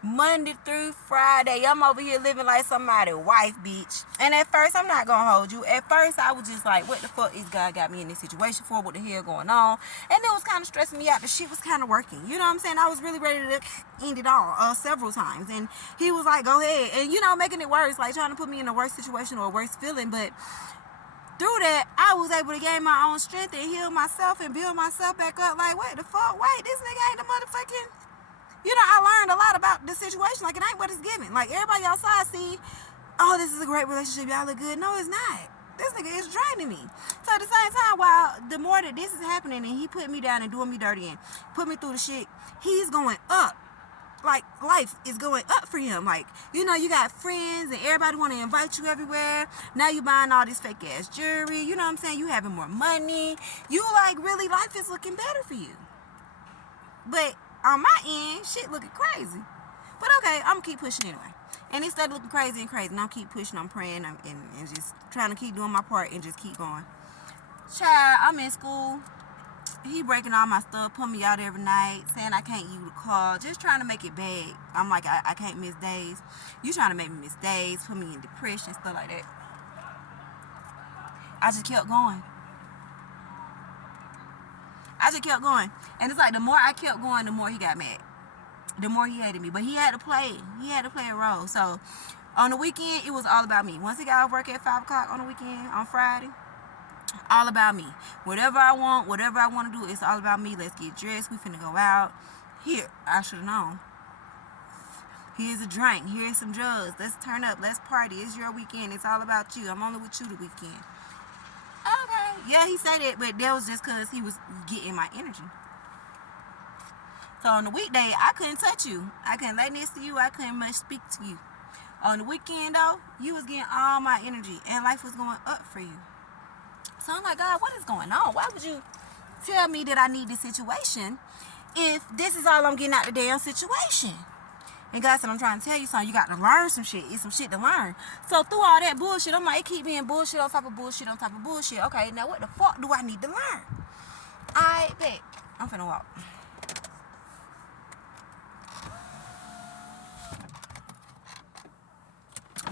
Monday through Friday. I'm over here living like somebody's wife, bitch. And at first, I'm not gonna hold you. At first, I was just like, what the fuck is God got me in this situation for? What the hell going on? And it was kind of stressing me out. The shit was kind of working. You know what I'm saying? I was really ready to end it all several times. And he was like, go ahead. And, you know, making it worse. Like, trying to put me in a worse situation or a worse feeling. But through that, I was able to gain my own strength and heal myself and build myself back up. Like, what the fuck? Wait, this nigga ain't the motherfucking... You know, I learned a lot about the situation. Like, it ain't what it's giving. Like, everybody outside see, oh, this is a great relationship. Y'all look good. No, it's not. This nigga is draining me. So at the same time, while the more that this is happening and he put me down and doing me dirty and put me through the shit, he's going up. Like, life is going up for him. Like, you know, you got friends and everybody want to invite you everywhere. Now you buying all this fake ass jewelry. You know what I'm saying? You having more money. You, like, really, life is looking better for you. But on my end, shit looking crazy. But okay, I'm gonna keep pushing anyway. And it started looking crazy and crazy. And I'm keep pushing, I'm praying, and just trying to keep doing my part and just keep going. Child, I'm in school. He breaking all my stuff, putting me out every night, saying I can't use the car, just trying to make it bad. I'm like, I can't miss days. You trying to make me miss days, put me in depression, stuff like that. I just kept going. And it's like the more I kept going, the more he got mad. The more he hated me. But he had to play a role. So on the weekend, it was all about me. Once he got off work at 5 o'clock on the weekend, on Friday, all about me. Whatever I want to do, it's all about me. Let's get dressed. We finna go out. Here, I should have known. Here's a drink. Here's some drugs. Let's turn up. Let's party. It's your weekend. It's all about you. I'm only with you the weekend. Okay. Yeah, he said it, but that was just because he was getting my energy. So on the weekday, I couldn't touch you. I couldn't lay next to you. I couldn't much speak to you. On the weekend, though, you was getting all my energy, and life was going up for you. So I'm like, God, what is going on? Why would you tell me that I need this situation if this is all I'm getting out the damn situation? And God said, I'm trying to tell you something. You got to learn some shit. It's some shit to learn. So through all that bullshit, I'm like, it keep being bullshit on top of bullshit on top of bullshit. Okay, now what the fuck do I need to learn? I bet. I'm finna walk.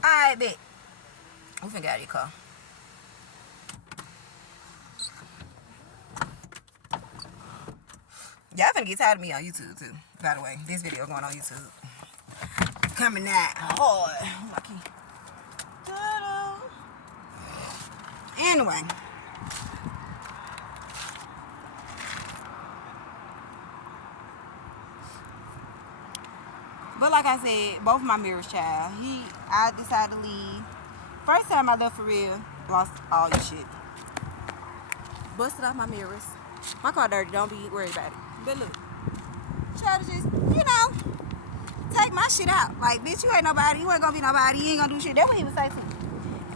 I bet. We finna get out of your car. Y'all finna get tired of me on YouTube too. By the way, this video going on YouTube. Coming out hard. Lucky. Anyway. But like I said, both my mirrors, child. I decided to leave. First time I left for real, lost all your shit. Busted off my mirrors. My car dirty, don't be worried about it. But look, try to just, you know, take my shit out. Like, bitch, you ain't nobody. You ain't gonna be nobody. You ain't gonna do shit. That's what he was saying to me.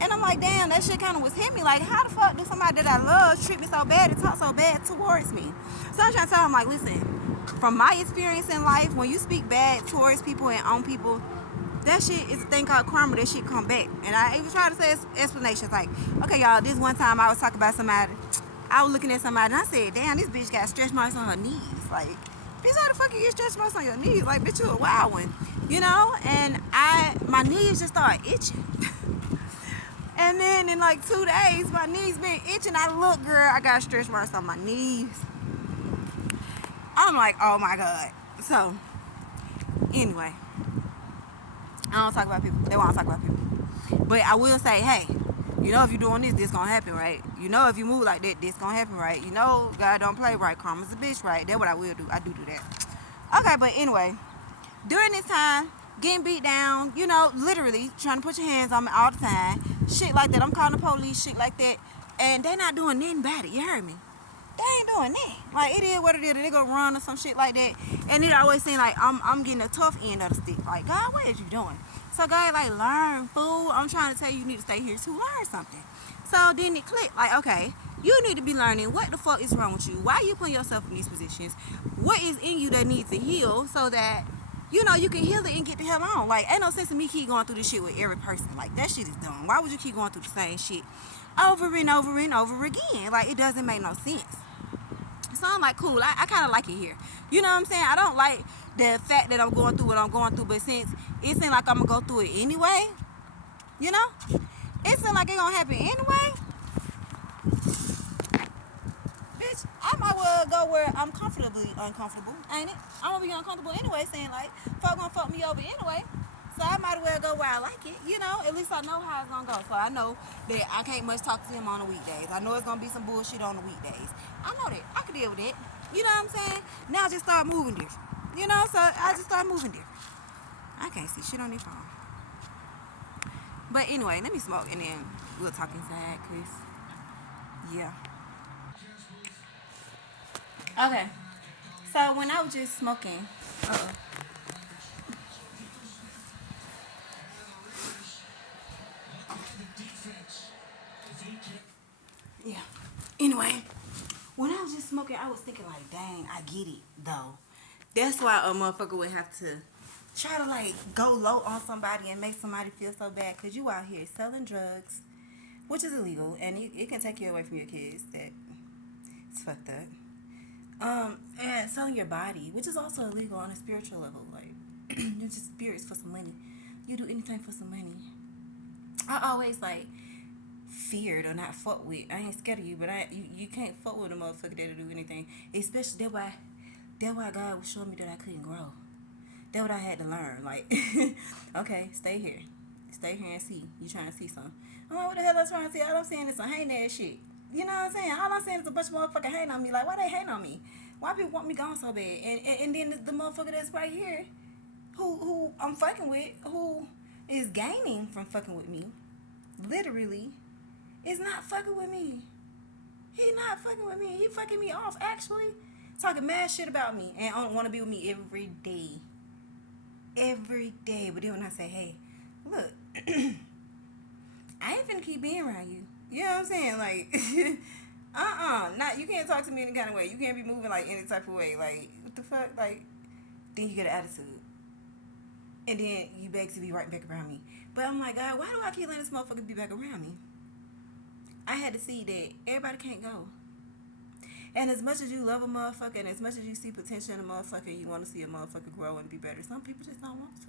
And I'm like, damn, that shit kind of was hitting me. Like, how the fuck do somebody that I love treat me so bad and talk so bad towards me? So I'm trying to tell him, like, listen, from my experience in life, when you speak bad towards people and on people, that shit is a thing called karma. That shit come back. And I even try to say explanations. Like, okay, y'all, this one time I was talking about somebody. I was looking at somebody and I said, damn, this bitch got stretch marks on her knees. Like, bitch, how the fuck you get stretch marks on your knees? Like, bitch, you a wild one. You know? And my knees just started itching. And then in like 2 days, my knees been itching. I look, girl, I got stretch marks on my knees. I'm like, oh my God. So, anyway. I don't talk about people. They want to talk about people. But I will say, hey, you know if you're doing this gonna happen, right? You know if you move like that, this gonna happen, right? You know God don't play right. Karma's a bitch, right? That's what I will do. I do that. Okay, but anyway, during this time, getting beat down, you know, literally trying to put your hands on me all the time. Shit like that. I'm calling the police, shit like that. And they not doing nothing about it. You heard me? They ain't doing that. Like, it is what it is. They gonna run or some shit like that. And it always seem like I'm getting a tough end of the stick. Like, God, what is you doing? So God, like, learn, fool. I'm trying to tell you, you need to stay here to learn something. So then it clicked. Like, okay, you need to be learning what the fuck is wrong with you. Why are you putting yourself in these positions? What is in you that needs to heal so that, you know, you can heal it and get the hell on. Like, ain't no sense in me keep going through this shit with every person. Like, that shit is dumb. Why would you keep going through the same shit over and over and over again? Like, it doesn't make no sense. So I'm like, cool, I kind of like it here. You know what I'm saying? I don't like the fact that I'm going through what I'm going through, but since it seems like I'm gonna go through it anyway, you know, it seems like it's gonna happen anyway. Bitch, I might well go where I'm comfortably uncomfortable, ain't it? I'm gonna be uncomfortable anyway, saying like, fuck gonna fuck me over anyway. So I might as well go where I like it, you know? At least I know how it's gonna go. So I know that I can't much talk to him on the weekdays. I know it's gonna be some bullshit on the weekdays. I know that. I can deal with that. You know what I'm saying? Now I just start moving different. You know, so I just start moving different. I can't see shit on this phone. But anyway, let me smoke and then we'll talk inside, Chris. Yeah. Okay. So when I was just smoking, yeah. Anyway, when I was just smoking, I was thinking like, dang, I get it though. That's why a motherfucker would have to try to like go low on somebody and make somebody feel so bad, cause you out here selling drugs, which is illegal, and it can take you away from your kids. That it's fucked up. And selling your body, which is also illegal on a spiritual level. Like, you're just spirits for some money. You do anything for some money. I always like feared or not fuck with. I ain't scared of you, but you can't fuck with a motherfucker that'll do anything. Especially that why God was showing me that I couldn't grow. That's what I had to learn. Like, okay, stay here. Stay here and see. You trying to see something. I'm like, what the hell I'm trying to see? All I'm saying is some hating ass shit. You know what I'm saying? All I'm saying is a bunch of motherfuckers hating on me. Like, why they hating on me? Why people want me gone so bad? And then the motherfucker that's right here, who I'm fucking with, who is gaining from fucking with me, literally, is not fucking with me. He not fucking with me. He fucking me off, actually. Talking mad shit about me and want to be with me every day. Every day. But then when I say, hey, look, I ain't finna keep being around you. You know what I'm saying? Like, not, you can't talk to me any kind of way. You can't be moving like any type of way. Like, what the fuck? Like, then you get an attitude. And then you beg to be right back around me. But I'm like, God, why do I keep letting this motherfucker be back around me? I had to see that everybody can't go. And as much as you love a motherfucker and as much as you see potential in a motherfucker, you want to see a motherfucker grow and be better, some people just don't want to.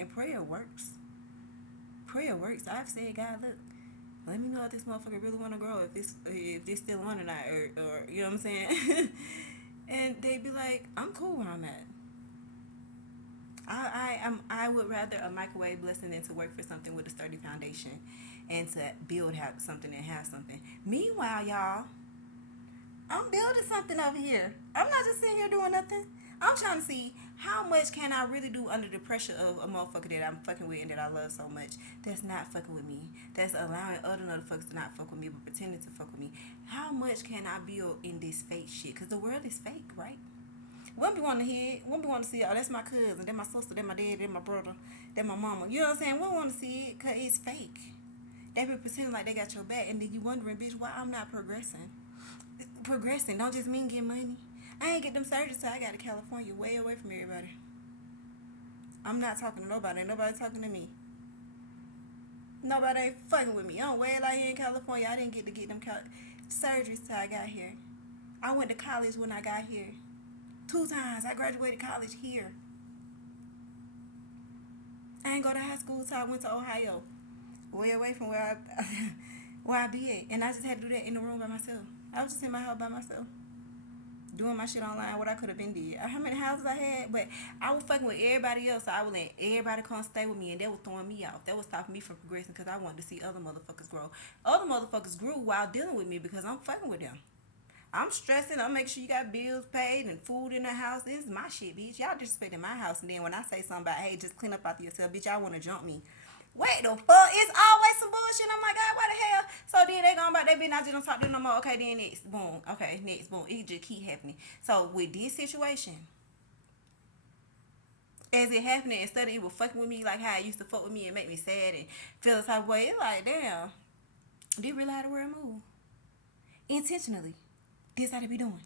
And prayer works. Prayer works. I've said, God, look, let me know if this motherfucker really want to grow, if this still on or not, or you know what I'm saying? And they be like, I'm cool where I'm at. I would rather a microwave blessing than to work for something with a sturdy foundation and to build something and have something. Meanwhile, y'all, I'm building something over here. I'm not just sitting here doing nothing. I'm trying to see how much can I really do under the pressure of a motherfucker that I'm fucking with and that I love so much that's not fucking with me, that's allowing other motherfuckers to not fuck with me but pretending to fuck with me. How much can I build in this fake shit? Because the world is fake, right? Wouldn't be wanting to hear it. Wouldn't be wanting to see it. Oh, that's my cousin. That's my sister. That's my dad. That's my brother. That's my mama. You know what I'm saying? Wouldn't want to see it because it's fake. They be pretending like they got your back. And then you wondering, bitch, why I'm not progressing. Progressing don't just mean get money. I ain't get them surgeries till I got to California, way away from everybody. I'm not talking to nobody. Ain't nobody talking to me. Nobody ain't fucking with me. I'm way out here in California. I didn't get to get them surgeries till I got here. I went to college when I got here. 2 times. I graduated college here. I ain't go to high school till I went to Ohio. Way away from where I be at. And I just had to do that in the room by myself. I was just in my house by myself. Doing my shit online, what I could have been did. How many houses I had, but I was fucking with everybody else, so I would let everybody come stay with me, and that was throwing me off. That was stopping me from progressing because I wanted to see other motherfuckers grow. Other motherfuckers grew while dealing with me because I'm fucking with them. I'm stressing. I'm making sure you got bills paid and food in the house. This is my shit, bitch. Y'all disrespecting my house, and then when I say something about, hey, just clean up after yourself, bitch, y'all want to jump me. Wait the fuck, it's always some bullshit. I'm like, God, why the hell? So then they going about that bitch, I just don't talk to them no more. Okay, then next, boom. Okay, next, boom. It just keep happening. So with this situation, as it happening, instead of it was fucking with me like how it used to fuck with me and make me sad and feel the type of way, it's like, damn, they really how the world move. Intentionally. This how they be doing.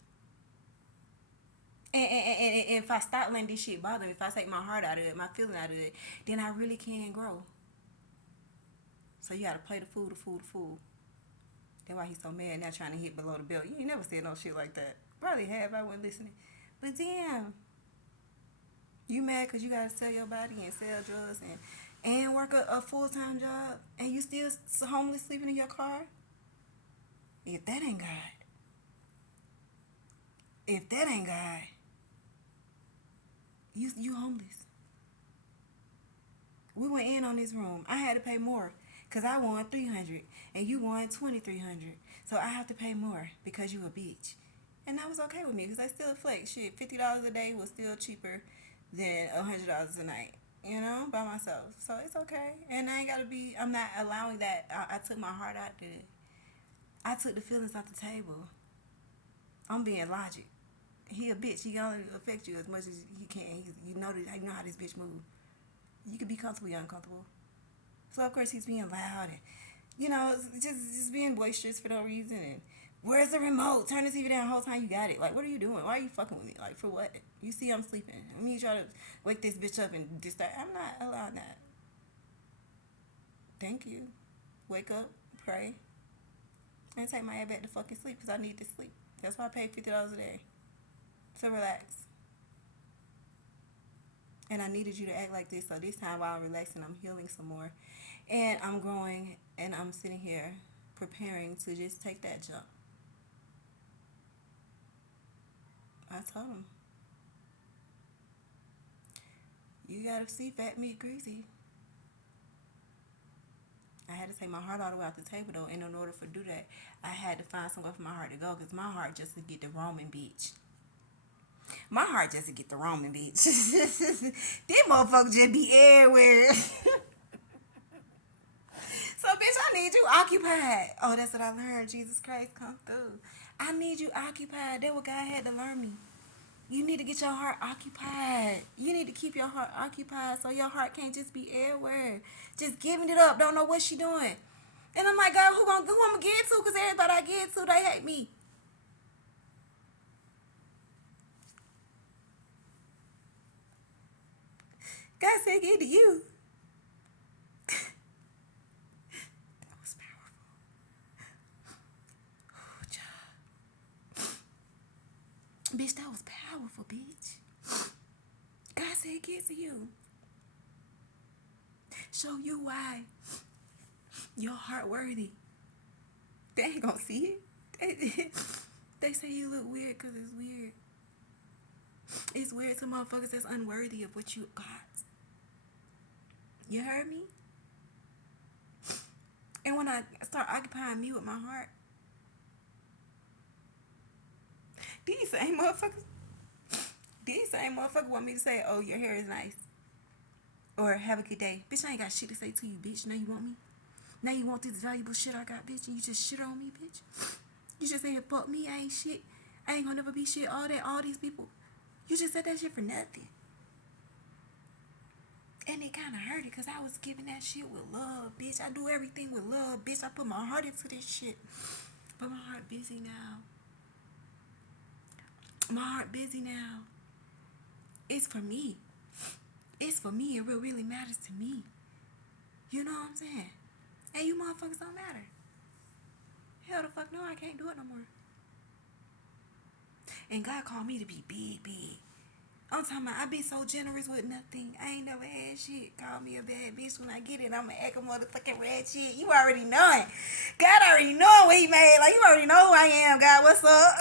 And if I stop letting this shit bother me, if I take my heart out of it, my feeling out of it, then I really can grow. So you gotta play the fool. That's why he's so mad now trying to hit below the belt. You ain't never said no shit like that. Probably have, I wasn't listening. But damn, you mad because you gotta sell your body and sell drugs and work a full-time job and you still homeless sleeping in your car? If that ain't God, you homeless. We went in on this room. I had to pay more because I won $300 and you won $2,300. So I have to pay more because you a bitch. And that was okay with me because I still flex. Shit, $50 a day was still cheaper than $100 a night, you know, by myself. So it's okay. And I ain't got to be, I'm not allowing that. I took my heart out there. I took the feelings off the table. I'm being logic. He a bitch. He only affect you as much as he can. You know how this bitch move. You can be comfortable, you're uncomfortable. So of course he's being loud and, you know, just being boisterous for no reason. And where's the remote? Turn the TV down the whole time you got it. Like, what are you doing? Why are you fucking with me? Like, for what? You see I'm sleeping. I mean, you try to wake this bitch up and disturb. I'm not allowing that. Thank you. Wake up, pray, and take my ass back to fucking sleep because I need to sleep. That's why I pay $50 a day. So relax. And I needed you to act like this. So this time while I'm relaxing, I'm healing some more. And I'm growing and I'm sitting here preparing to just take that jump. I told him, you gotta see fat meat greasy. I had to take my heart all the way out the table though. And in order to do that, I had to find somewhere for my heart to go. Because my heart just to get to Roman Beach. My heart just to get to Roman Beach. These motherfuckers just be everywhere. So, bitch, I need you occupied. Oh, that's what I learned. Jesus Christ, come through. I need you occupied. That's what God had to learn me. You need to get your heart occupied. You need to keep your heart occupied so your heart can't just be everywhere. Just giving it up. Don't know what she doing. And I'm like, God, who I'm going to get to? Because everybody I get to, they hate me. God said, get to you. That was powerful. Oh, child. Bitch, that was powerful, bitch. God said, get to you. Show you why your heart worthy. They ain't gonna see it. They say you look weird because it's weird. It's weird to motherfuckers that's unworthy of what you got. You heard me? And when I start occupying me with my heart, these same motherfuckers want me to say, oh, your hair is nice. Or have a good day. Bitch, I ain't got shit to say to you, bitch. Now you want me? Now you want this valuable shit I got, bitch, and you just shit on me, bitch? You just said, fuck me, I ain't shit. I ain't gonna never be shit, all that, all these people. You just said that shit for nothing. And it kind of hurt it because I was giving that shit with love, bitch. I do everything with love, bitch. I put my heart into this shit. But my heart busy now. My heart busy now. It's for me. It's for me. It really matters to me. You know what I'm saying? Hey, you motherfuckers don't matter. Hell the fuck no, I can't do it no more. And God called me to be big. I'm talking about I be so generous with nothing. I ain't never had shit. Call me a bad bitch when I get it. I'ma act a motherfucking red shit. You already know it. God already know what he made. Like, you already know who I am. God, what's up?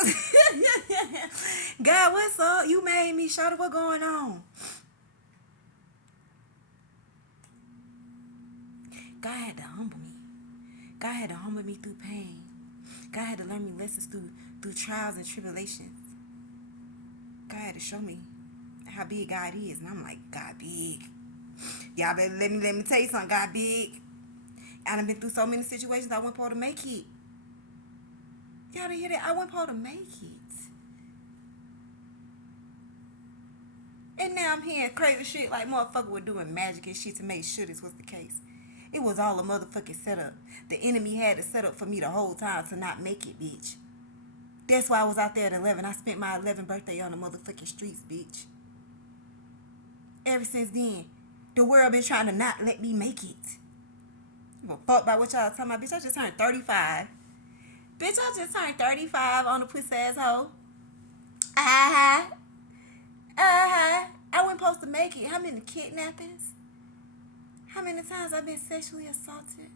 God, what's up? You made me. Show what going on. God had to humble me. God had to humble me through pain. God had to learn me lessons through trials and tribulations. God had to show me how big God is. And I'm like, God big. Y'all better let me tell you something. God big. I done been through so many situations I wasn't supposed to make it. Y'all didn't hear that? I wasn't supposed to make it. And now I'm hearing crazy shit like motherfucker were doing magic and shit to make sure this was the case. It was all a motherfucking setup. The enemy had it set up for me the whole time to not make it, bitch. That's why I was out there at 11. I spent my 11th birthday on the motherfucking streets, bitch. Ever since then, the world been trying to not let me make it. Well, fuck by what y'all talking about, bitch. I just turned 35. Bitch, I just turned 35 on the pussy ass hoe. I wasn't supposed to make it. How many kidnappings? How many times I've been sexually assaulted?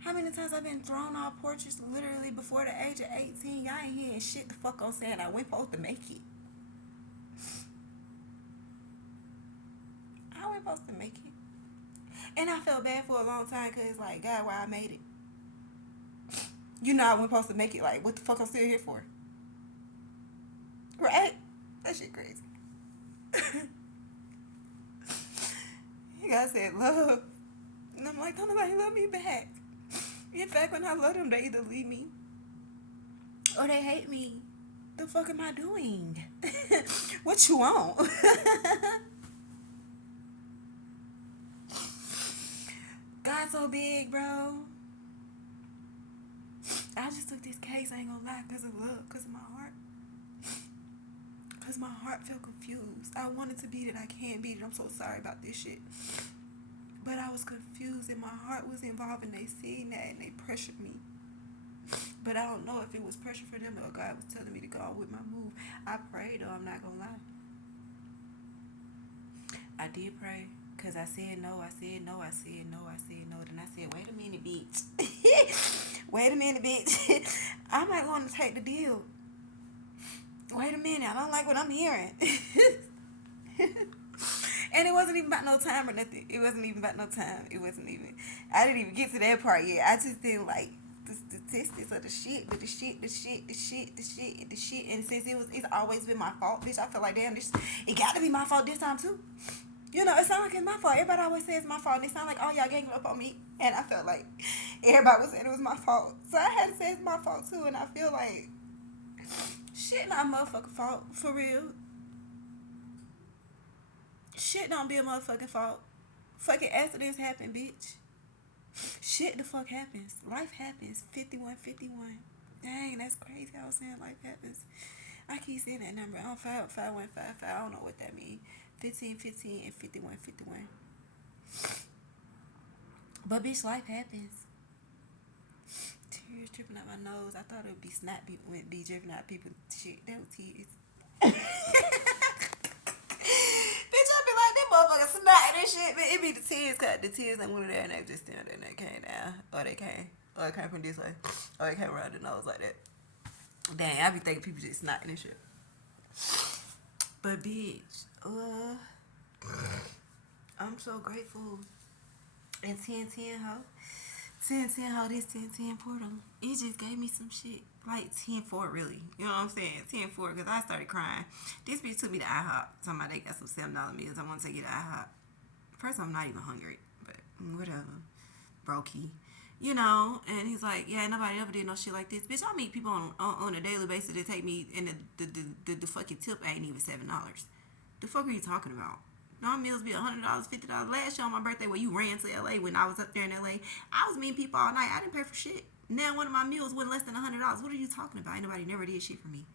How many times I've been thrown off porches literally before the age of 18? Y'all ain't hearing shit the fuck I'm saying. I wasn't supposed to make it. I wasn't supposed to make it. And I felt bad for a long time because, like, God, why I made it? You know I wasn't supposed to make it. Like, what the fuck I'm still here for? Right? That shit crazy. God said love. And I'm like, don't nobody love me back. In fact, when I love them, they either leave me or they hate me. The fuck am I doing? What you want? God's so big, bro. I just took this case, I ain't gonna lie, because of love, because of my heart. Because my heart felt confused. I wanted to beat it, I can't beat it. I'm so sorry about this shit. But I was confused and my heart was involved and they seen that and they pressured me. But I don't know if it was pressure for them or God was telling me to go on with my move. I prayed though, I'm not gonna lie. I did pray. Because I said no, I said no, I said no, I said no. Then I said, wait a minute, bitch. Wait a minute, bitch. I'm not going to take the deal. Wait a minute, I don't like what I'm hearing. And it wasn't even about no time or nothing. It wasn't even about no time. It wasn't even. I didn't even get to that part yet. I just didn't like the statistics of the shit. And since it's always been my fault, bitch, I feel like, damn, it got to be my fault this time too. You know, it sounds like it's my fault. Everybody always says it's my fault. And it sounds like, oh, y'all ganging up on me. And I felt like everybody was saying it was my fault. So I had to say it's my fault too. And I feel like shit not a motherfucking fault. For real. Shit don't be a motherfucking fault. Fucking accidents happen, bitch. Shit the fuck happens. Life happens. 5151. Dang, that's crazy. I was saying life happens. I keep saying that number. I'm 5155. I don't know what that means. 1515 and 5151. But bitch, life happens. Tears dripping out my nose. I thought it would be snot would be dripping out people shit. That was tears. Bitch, I be like, that motherfucker snot and shit, but it be the tears, cause the tears that went there and they just stand there and they came down. Or they came from this way. Or they came around the nose like that. Dang, I be thinking people just snotting and shit. But bitch, I'm so grateful. And 1010 ho. 1010 ho, this 1010 portal. It just gave me some shit. Like 10-4 really. You know what I'm saying? 10-4 because I started crying. This bitch took me to IHOP. Talking about they got some $7 meals. I want to take it to IHOP. First, I'm not even hungry. But whatever. Brokey. You know, and he's like, yeah, nobody ever did no shit like this. Bitch, I meet people on a daily basis that take me, and the fucking tip ain't even $7. The fuck are you talking about? My meals be $100, $50. Last year on my birthday, where you ran to LA when I was up there in LA, I was meeting people all night. I didn't pay for shit. Now one of my meals wasn't less than $100. What are you talking about? Anybody never did shit for me.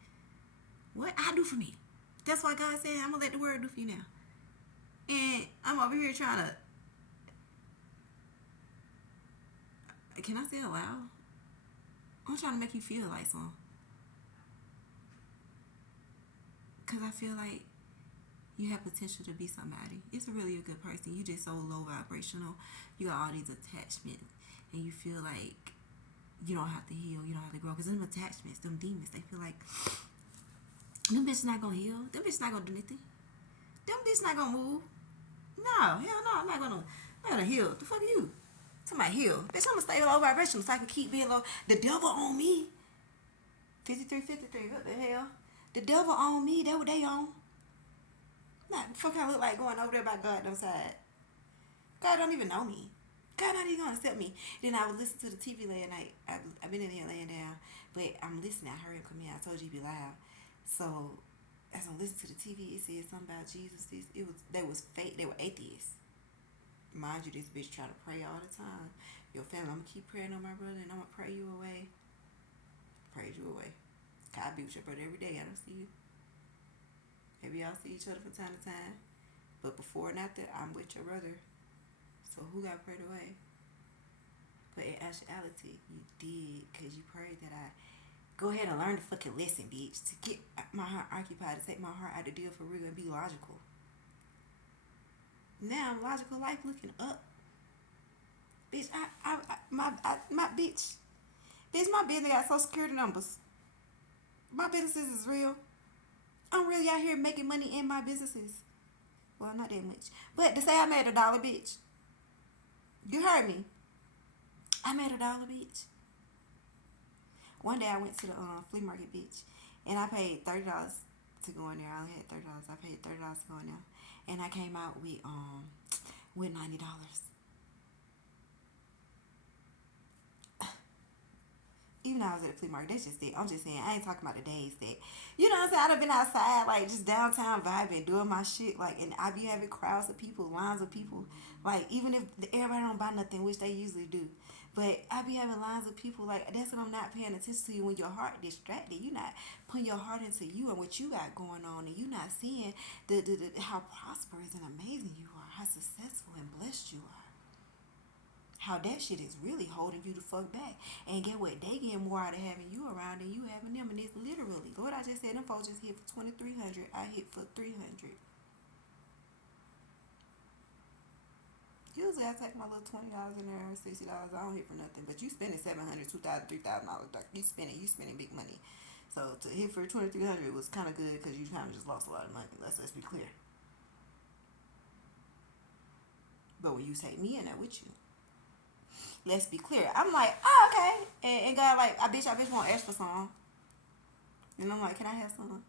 What I do for me? That's why God said, I'm gonna let the word do for you now. And I'm over here trying to. Can I say it loud? I'm trying to make you feel like something. Because I feel like you have potential to be somebody. It's really a good person. You just so low vibrational. You got all these attachments. And you feel like you don't have to heal. You don't have to grow. Because them attachments, them demons, they feel like them bitches not going to heal. Them bitches not going to do anything. Them bitches not going to move. No, hell no. I'm not going to heal. The fuck are you? Somebody heal. Bitch, I'm going to stay low vibrational so I can keep being low. The devil on me. 5353. What the hell? The devil on me. That what they on. Not the fuck I look like going over there by God's side. God don't even know me. God not even gonna accept me. Then I would listen to the TV last night. I've been in here laying down, but I'm listening. I heard him come in. I told you he'd be loud. So as I'm listening to the TV, it said something about Jesus. They was fake. They were atheists. Mind you, this bitch try to pray all the time. Your family, I'm gonna keep praying on my brother, and I'm gonna pray you away. Praise you away. I be with your brother every day. I don't see you. Maybe y'all see each other from time to time. But before and after, I'm with your brother. So who got prayed away? But in actuality, you did, because you prayed that I Go ahead and learn the fucking lesson, bitch. To get my heart occupied, to take my heart out the deal for real and be logical. Now I'm logical life looking up. Bitch, my bitch. Bitch, my business got social security numbers. My businesses is real. I'm really out here making money in my businesses. Well, not that much. But to say I made $1, bitch. You heard me. I made $1, bitch. One day I went to the flea market, bitch. And I paid $30 to go in there. I only had $30. I paid $30 to go in there. And I came out with $90. Even though I was at the flea market, that's just it. I'm just saying, I ain't talking about the days that, you know what I'm saying? I done been outside, like, just downtown vibing, doing my shit, like, and I be having crowds of people, lines of people, like, even if everybody don't buy nothing, which they usually do, but I be having lines of people, like, that's what I'm not paying attention to you when your heart distracted. You're not putting your heart into you and what you got going on, and you're not seeing how prosperous and amazing you are, how successful and blessed you are. How that shit is really holding you the fuck back. And get what? They get more out of having you around than you having them. And it's literally, what I just said, them folks just hit for $2,300. I hit for $300. Usually I take my little $20 in there, $60. I don't hit for nothing. But you spending $700, $2,000, $3,000. You spending big money. So to hit for $2,300 was kind of good because you kind of just lost a lot of money. Let's be clear. But when you take me in there with you, let's be clear. I'm like, oh, okay. And God like, I bitch want to ask for some. And I'm like, can I have some?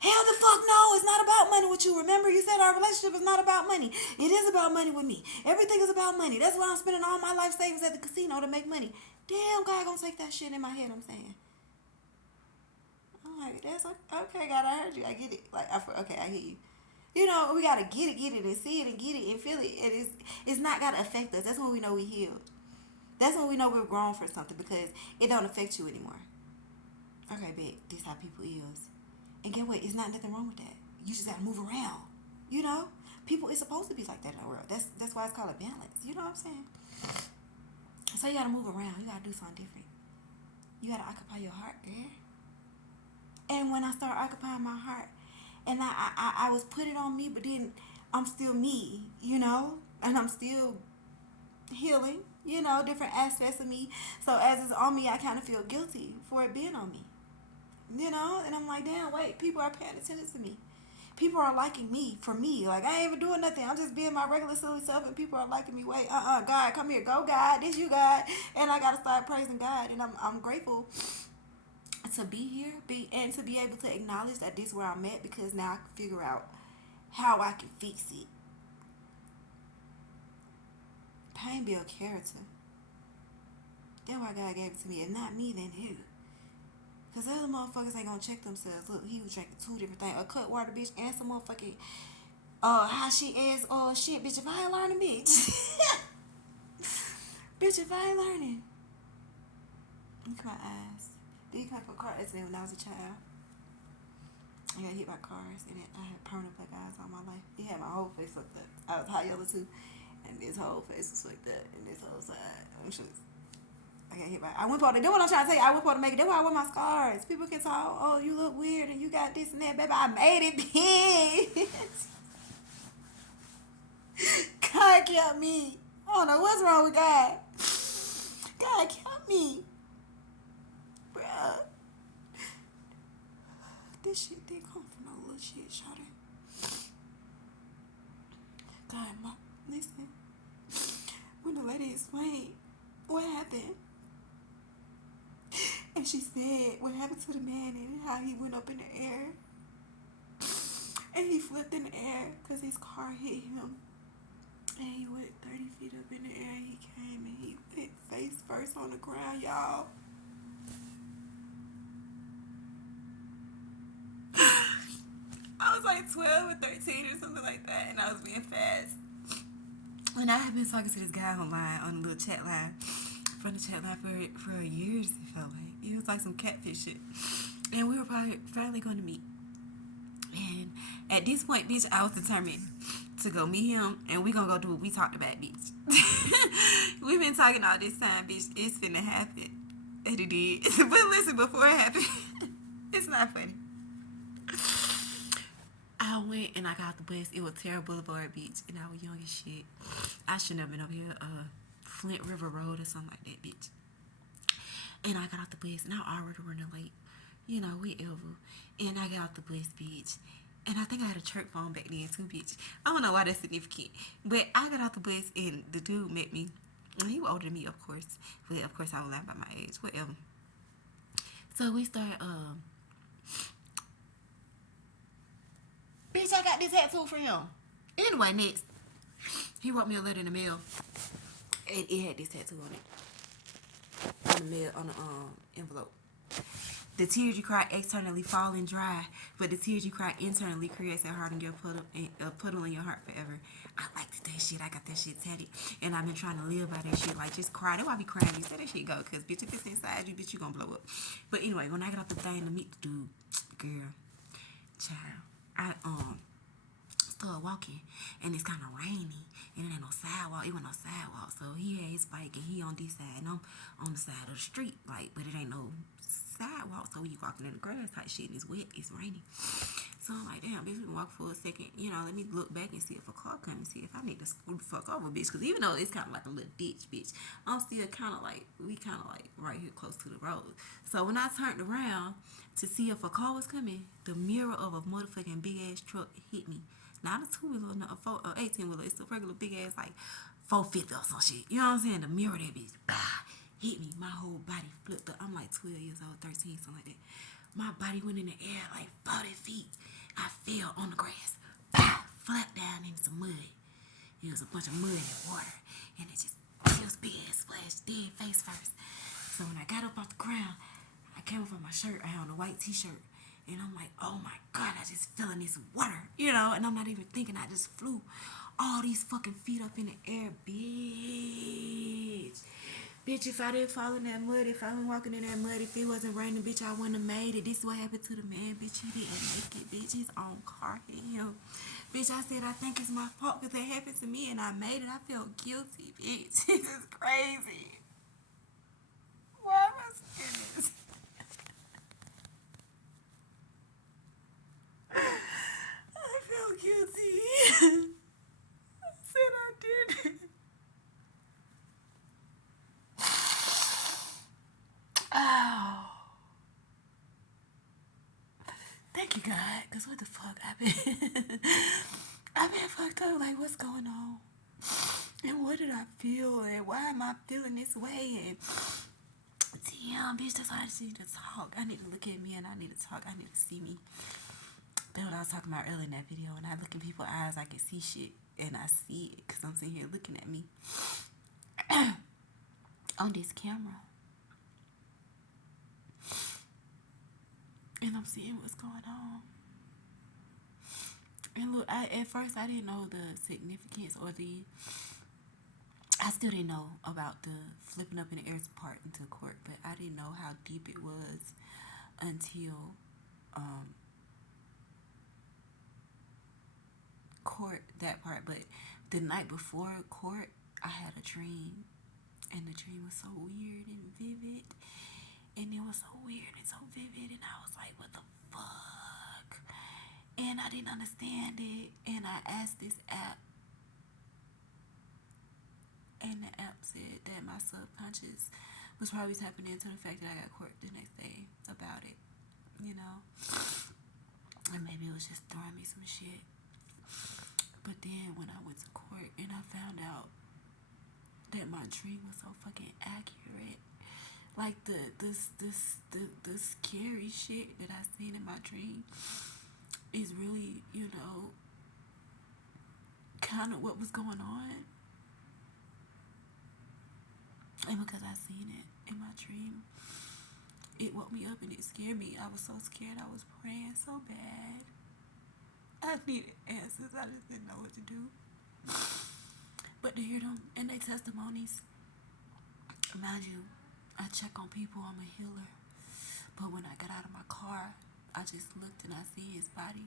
Hell the fuck no, it's not about money with you. Remember, you said our relationship is not about money. It is about money with me. Everything is about money. That's why I'm spending all my life savings at the casino to make money. Damn, God gonna take that shit in my head, I'm saying. I'm like, that's okay, God, I heard you. I get it. Like, okay, I hear you. You know, we gotta get it and see it and get it and feel it. And it's not gotta affect us. That's when we know we healed. That's when we know we're grown for something because it don't affect you anymore. Okay, bet. This how people is. And get what? It's not nothing wrong with that. You just gotta move around. You know? People, it's supposed to be like that in the world. That's why it's called a balance. You know what I'm saying? So you gotta move around. You gotta do something different. You gotta occupy your heart, girl. And when I start occupying my heart, and I was put it on me, but then I'm still me, you know? And I'm still healing, you know, different aspects of me. So as it's on me, I kind of feel guilty for it being on me, you know. And I'm like, damn, wait, people are paying attention to me. People are liking me for me. Like, I ain't even doing nothing. I'm just being my regular silly self, and people are liking me. Wait, God, come here, go, God, this you, God. And I gotta start praising God, and I'm grateful to be here, and to be able to acknowledge that this is where I'm at, because now I can figure out how I can fix it. Pain build character. That's why God gave it to me. It's not me, then who? Because other motherfuckers ain't gonna check themselves. Look, he was drinking 2 different things. A cut water, bitch, and some motherfucking, how she is, shit, bitch, if I ain't learning, bitch. Bitch, if I ain't learning. Look at my eyes. Did come for a car accident when I was a child. I got hit by cars, and I had permanent black eyes all my life. It had my whole face fucked up. I was high yellow too. And this whole face was fucked up, and this whole side. I got hit by. I went for the. That's what I'm trying to tell you. I went for to make it. That's why I wear my scars. People can talk. Oh, you look weird, and you got this and that, baby. I made it, bitch. God kept me. I don't know what's wrong with God. God kept me, bruh. This shit didn't come from no little shit, shawty. God, listen. When the lady explained what happened, and she said what happened to the man and how he went up in the air, and he flipped in the air because his car hit him, and he went 30 feet up in the air, and he came and he went face first on the ground, y'all. I was like 12 or 13 or something like that, and I was being fast. And I had been talking to this guy online, on a little chat line, from the chat line for years, it felt like. It was like some catfish shit. And we were probably finally going to meet. And at this point, bitch, I was determined to go meet him, and we gonna go do what we talked about, bitch. We've been talking all this time, bitch. It's finna happen. And he did. But listen, before it happened, it's not funny. I went and I got the bus. It was Terra Boulevard Beach, and I was young as shit. I shouldn't have been up here, Flint River Road or something like that, bitch. And I got off the bus, and I already running late. You know, whatever. And I got off the bus, bitch. And I think I had a church phone back then too, bitch. I don't know why that's significant. But I got off the bus, and the dude met me. And he was older than me, of course. But of course, I was lying about my age. Whatever. So we started, bitch, I got this tattoo for him. Anyway, next. He wrote me a letter in the mail. And it had this tattoo on it. On the mail, on the envelope. The tears you cry externally fall and dry, but the tears you cry internally creates a heart in your puddle in your heart forever. I like that shit. I got that shit tatted, and I've been trying to live by that shit. Like, just cry. That's why I be crying. You say that shit go, cause bitch, if it's inside you, bitch, you gonna blow up. But anyway, when I got off the thing to meet the dude, girl, child, I started walking, and it's kind of rainy, and it ain't no sidewalk. It wasn't no sidewalk, so he had his bike, and he on this side, and I'm on the side of the street, like, but it ain't no sidewalk, so you walking in the grass type shit, and it's wet, it's raining. So I'm like, damn, bitch, we can walk for a second, you know, let me look back and see if a car comes and see if I need to scoot the fuck over, bitch, because even though it's kind of like a little ditch, bitch, I'm still kind of like, we kind of like right here close to the road. So when I turned around to see if a car was coming, the mirror of a motherfucking big ass truck hit me. Not a 2-wheeler, not a 18-wheeler, it's a regular big ass like 450 or some shit. You know what I'm saying? The mirror of that bitch, hit me. My whole body flipped up. I'm like 12 years old, 13, something like that. My body went in the air like 40 feet. I fell on the grass, flat down in some mud. It was a bunch of mud and water, and it was big ass splash, dead face first. So when I got up off the ground, I came up with my shirt. I had on a white t-shirt, and I'm like, oh my God, I just fell in this water, you know, and I'm not even thinking, I just flew all these fucking feet up in the air, bitch. Bitch, if I didn't fall in that mud, if I wasn't walking in that mud, if it wasn't raining, bitch, I wouldn't have made it. This is what happened to the man, bitch. He didn't make it, bitch. His own car hit him. Bitch, I said, I think it's my fault because that happened to me and I made it. I felt guilty, bitch. This is crazy. Why am I saying this? I feel guilty. I said I did it. Oh. Thank you, God. Because what the fuck? I've been fucked up. Like, what's going on? And what did I feel? And why am I feeling this way? And damn, bitch, that's why I just need to talk. I need to look at me and I need to talk. I need to see me. That's what I was talking about earlier in that video. When I look in people's eyes, I can see shit. And I see it because I'm sitting here looking at me on this camera. And I'm seeing what's going on. And look, at first I didn't know the significance or I still didn't know about the flipping up in the air part into court, but I didn't know how deep it was until court, that part. But the night before court, I had a dream, and the dream was so weird and vivid. And it was so weird and so vivid, and I was like, what the fuck? And I didn't understand it, and I asked this app, and the app said that my subconscious was probably tapping into the fact that I got court the next day about it, you know? And maybe it was just throwing me some shit. But then when I went to court and I found out that my dream was so fucking accurate, like the scary shit that I seen in my dream is really, you know, kind of what was going on. And because I seen it in my dream, it woke me up and it scared me. I was so scared. I was praying so bad. I needed answers. I just didn't know what to do. But to hear them and their testimonies, mind you, I check on people, I'm a healer. But when I got out of my car, I just looked and I see his body.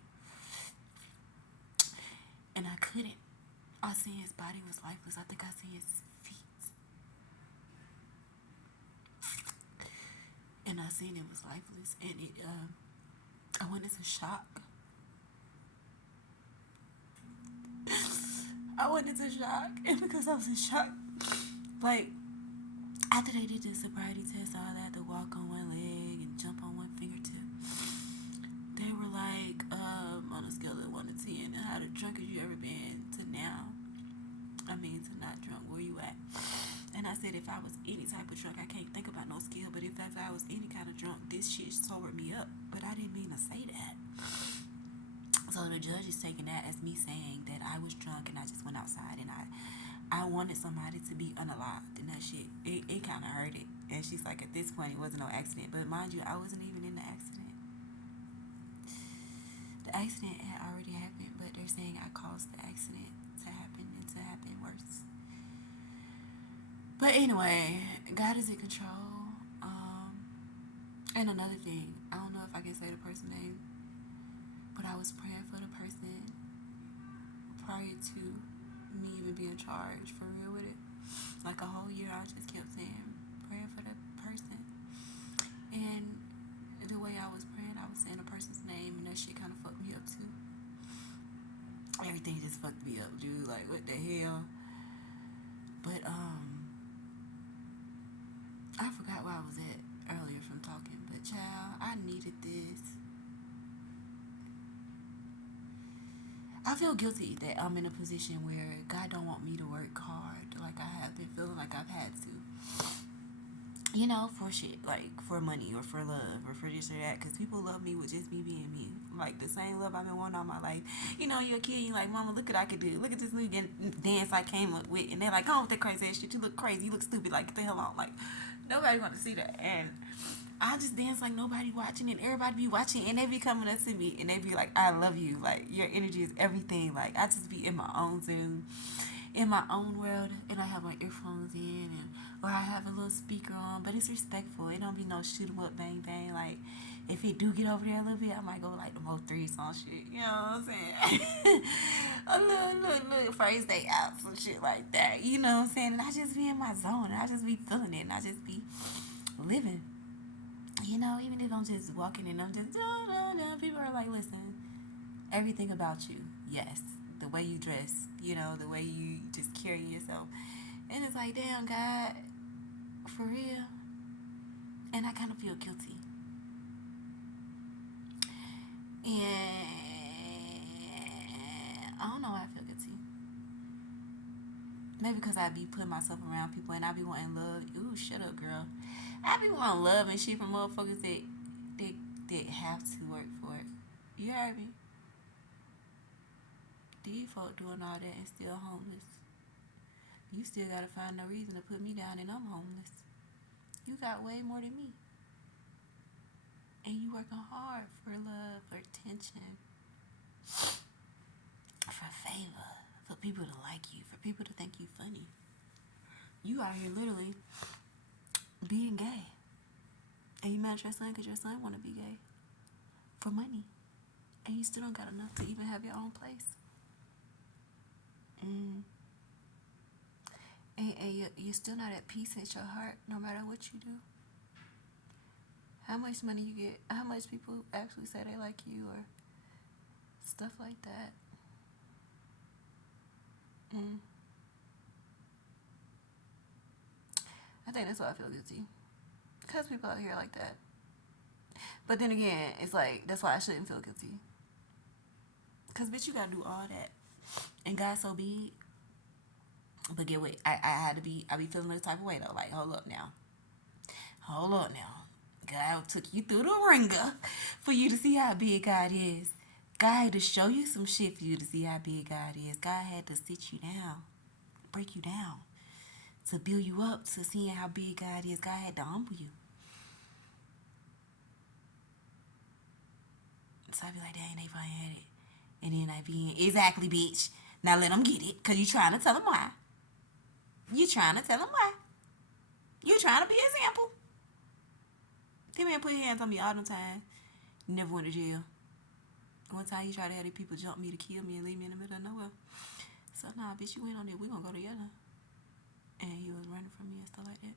And I couldn't. I see his body was lifeless. I think I see his feet. And I seen it was lifeless, and I went into shock. I went into shock, and because I was in shock, like, after they did the sobriety test, all that, to walk on one leg and jump on one fingertip, they were like, on a scale of 1 to 10, how drunk have you ever been to now? I mean, to not drunk, where you at? And I said, if I was any type of drunk, I can't think about no skill, but if I was any kind of drunk, this shit sobered me up. But I didn't mean to say that. So the judge is taking that as me saying that I was drunk and I just went outside and I wanted somebody to be unalived, and that shit, it kind of hurt it. And she's like, at this point, it wasn't no accident. But mind you, I wasn't even in the accident. The accident had already happened, but they're saying I caused the accident to happen and to happen worse. But anyway, God is in control. And another thing, I don't know if I can say the person's name, but I was praying for the person prior to me even being charged for real with it. Like a whole year, I just kept saying, praying for the person. And the way I was praying, I was saying a person's name, and that shit kind of fucked me up too. Everything just fucked me up, dude. Like, what the hell? But, I forgot where I was at earlier from talking. But, child, I needed this. I feel guilty that I'm in a position where God don't want me to work hard like I have been feeling like I've had to. You know, for shit, like for money or for love or for this or that, because people love me with just me being me. Like the same love I've been wanting all my life. You know, you're a kid, you're like, Mama, look what I could do. Look at this new dance I came up with. And they're like, oh, with that crazy ass shit. You look crazy. You look stupid. Like, get the hell on. Like, nobody want to see that. And I just dance like nobody watching, and everybody be watching, and they be coming up to me, and they be like, I love you. Like, your energy is everything. Like, I just be in my own zone, in my own world, and I have my earphones in, or I have a little speaker on, but it's respectful. It don't be no shoot 'em up, bang, bang. Like, if it do get over there a little bit, I might go like the Mo 3 song shit. You know what I'm saying? A little phrase they out, some shit like that. You know what I'm saying? And I just be in my zone, and I just be feeling it, and I just be living. You know, even if I'm just walking and I'm just, people are like, listen, everything about you, yes. The way you dress, you know, the way you just carry yourself. And it's like, damn, God, for real? And I kind of feel guilty. And I don't know why I feel guilty. Maybe because I be putting myself around people and I be wanting love. Ooh, shut up, girl. I be wanting love and shit from motherfuckers that have to work for it. You heard me? These folk doing all that and still homeless. You still gotta find no reason to put me down and I'm homeless. You got way more than me. And you working hard for love, for attention, for favor, for people to like you, for people to think you funny. You out here literally being gay. And you mad at your son because your son want to be gay. For money. And you still don't got enough to even have your own place. And you're still not at peace at your heart no matter what you do. How much money you get, how much people actually say they like you or stuff like that. I think that's why I feel guilty. Because people out here like that. But then again, it's like, that's why I shouldn't feel guilty. Because, bitch, you gotta do all that. And God so big. But get what? I be feeling this type of way, though. Like, hold up now. God took you through the ringer for you to see how big God is. God had to show you some shit for you to see how big God is. God had to sit you down, break you down, to build you up to seeing how big God is. God had to humble you. So I be like, dang, they finally had it. And then I be in, exactly, bitch. Now let them get it, because you trying to tell them why. You trying to tell them why. You trying to be an example. That man put his hands on me all the time. Never went to jail. One time he tried to have these people jump me to kill me and leave me in the middle of nowhere. So, nah, bitch, you went on there. We gonna go together. And he was running from me and stuff like that.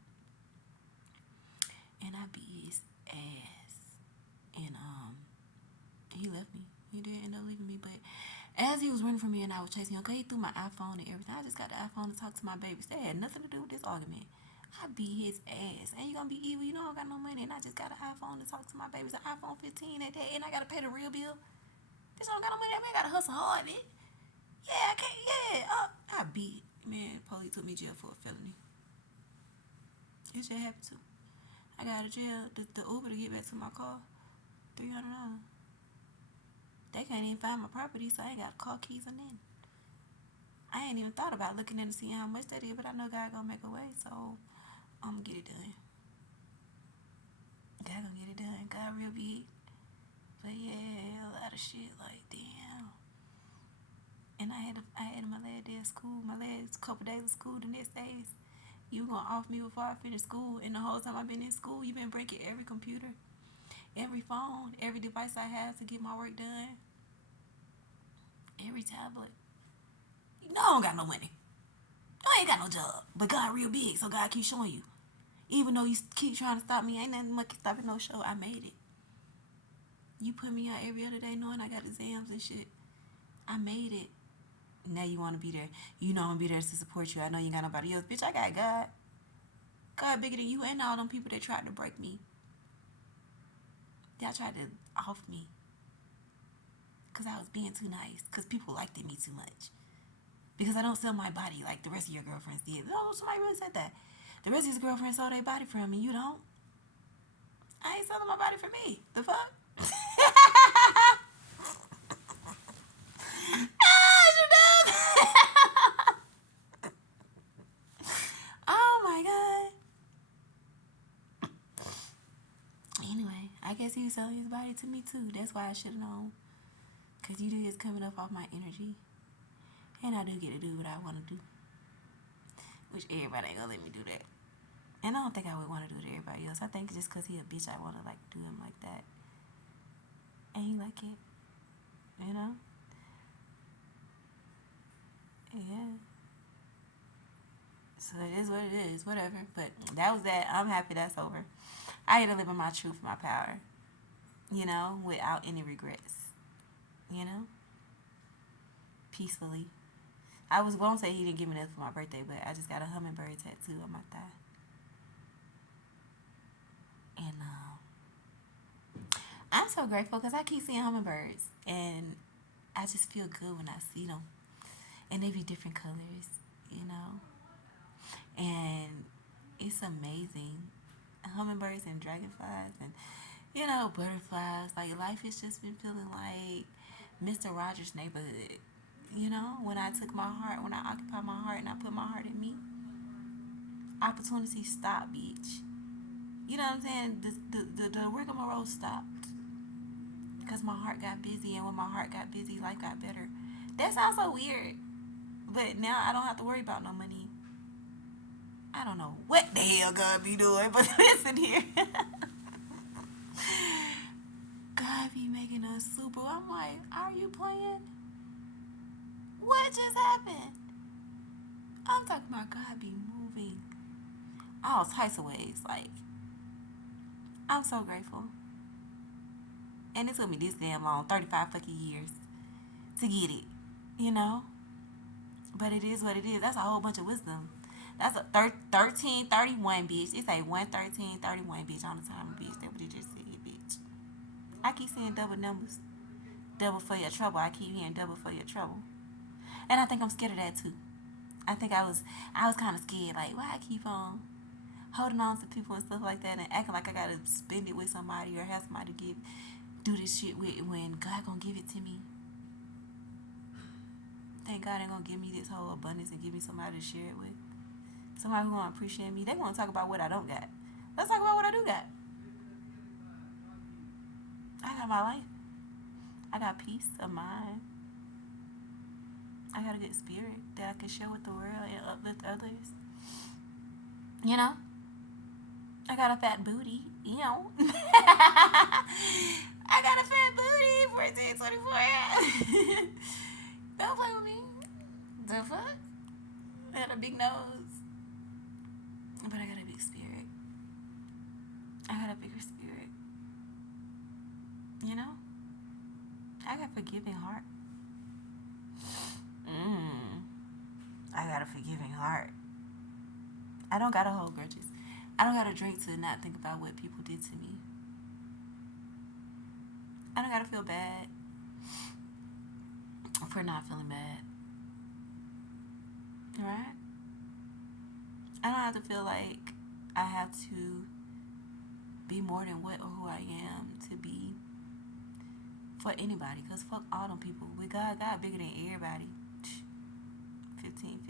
And I be ass. And he left me. He did end up leaving me, but as he was running from me and I was chasing him, okay, he threw my iPhone and everything. I just got the iPhone to talk to my babies. That had nothing to do with this argument. I beat his ass. And you gonna be evil? You know I don't got no money, and I just got an iPhone to talk to my babies. An iPhone 15 at that, and I gotta pay the real bill. Bitch, I don't got no money. I mean, I gotta hustle hard, bitch. Yeah, I can't. Yeah, I beat. Man, police took me to jail for a felony. It just happened to. I got out of jail. The Uber to get back to my car, $300. They can't even find my property, so I ain't got car keys or nothing. I ain't even thought about looking in to see how much that is, but I know God gonna make a way, so I'm gonna get it done. God gonna get it done. God real big. But yeah, a lot of shit, like, damn. And I had my last day of school, my last couple days of school. The next days, you gonna off me before I finish school. And the whole time I've been in school, you been breaking every computer, every phone, every device I have to get my work done, every tablet. You know I don't got no money. I ain't got no job. But God real big, so God keep showing you. Even though you keep trying to stop me, ain't nothing much stopping no show. I made it. You put me out every other day knowing I got exams and shit. I made it. Now you want to be there. You know I'm going to be there to support you. I know you ain't got nobody else. Bitch, I got God. God bigger than you and all them people that tried to break me. Y'all tried to off me. Because I was being too nice. Because people liked me too much. Because I don't sell my body like the rest of your girlfriends did. No, somebody really said that. The rest of his girlfriends sold their body for him and you don't. I ain't selling my body for me. The fuck? Oh my God. Anyway, I guess he was selling his body to me too. That's why I should have known. Because you do is coming up off my energy. And I do get to do what I want to do. Which everybody ain't gonna let me do that. And I don't think I would want to do it to everybody else. I think just because he a bitch, I want to like do him like that. And he like it. You know? Yeah. So it is what it is. Whatever. But that was that. I'm happy that's over. I had to live in my truth, my power. You know? Without any regrets. You know? Peacefully. I won't say he didn't give me that for my birthday, but I just got a hummingbird tattoo on my thigh. And I'm so grateful because I keep seeing hummingbirds. And I just feel good when I see them. And they be different colors, you know. And it's amazing. Hummingbirds and dragonflies and, you know, butterflies. Like, life has just been feeling like Mr. Rogers' Neighborhood. You know, when I took my heart, when I occupied my heart and I put my heart in me, opportunity stopped, bitch. You know what I'm saying? The rigmarole stopped. Because my heart got busy, and when my heart got busy, life got better. That sounds so weird. But now I don't have to worry about no money. I don't know what the hell God be doing, but listen here. God be making us super. I'm like, are you playing? What just happened? I'm talking about God be moving all types of ways. Like, I'm so grateful. And it took me this damn long, 35 fucking years, to get it. You know? But it is what it is. That's a whole bunch of wisdom. That's a 1331, bitch. It's a 11331, bitch, on the time, bitch. That's what it just said, bitch. I keep seeing double numbers. Double for your trouble. I keep hearing double for your trouble. And I think I'm scared of that too. I think I was kind of scared. Like, why I keep on holding on to people and stuff like that and acting like I gotta spend it with somebody or have somebody to do this shit with when God gonna give it to me. Thank God ain't gonna give me this whole abundance and give me somebody to share it with. Somebody who gonna appreciate me. They wanna talk about what I don't got. Let's talk about what I do got. I got my life. I got peace of mind. I got a good spirit that I can share with the world and uplift others. You know? I got a fat booty. You know? I got a fat booty. 1424. Don't play with me. The fuck? I got a big nose. But I got a big spirit. I got a bigger spirit. You know? I got a forgiving heart. I got a forgiving heart. I don't gotta hold grudges. I don't gotta drink to not think about what people did to me. I don't gotta feel bad for not feeling bad. Right? I don't have to feel like I have to be more than what or who I am to be for anybody. Because fuck all them people. With God bigger than everybody. 15.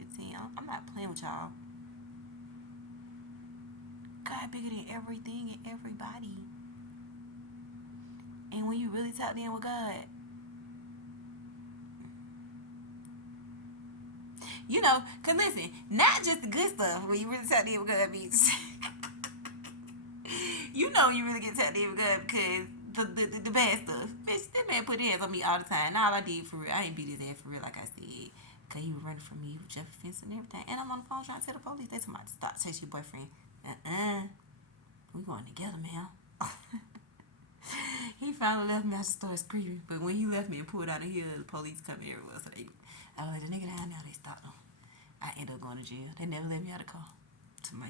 I'm not playing with y'all. God bigger than everything and everybody. And when you really tap in with God, you know, cause listen, not just the good stuff. When you really tap in with God, bitch. You know you really get tapped in with God because the bad stuff. Bitch, that man put his hands on me all the time. And all I did for real, I ain't beat his ass for real, like I said. Because he was running from me with Jeff Fence and everything. And I'm on the phone trying to tell the police. They told me to stop chasing your boyfriend. We going together, man. He finally left me. I just started screaming. But when he left me and pulled out of here, the police come everywhere. So I was like, the nigga down there, they stopped him. I ended up going to jail. They never let me out of the car.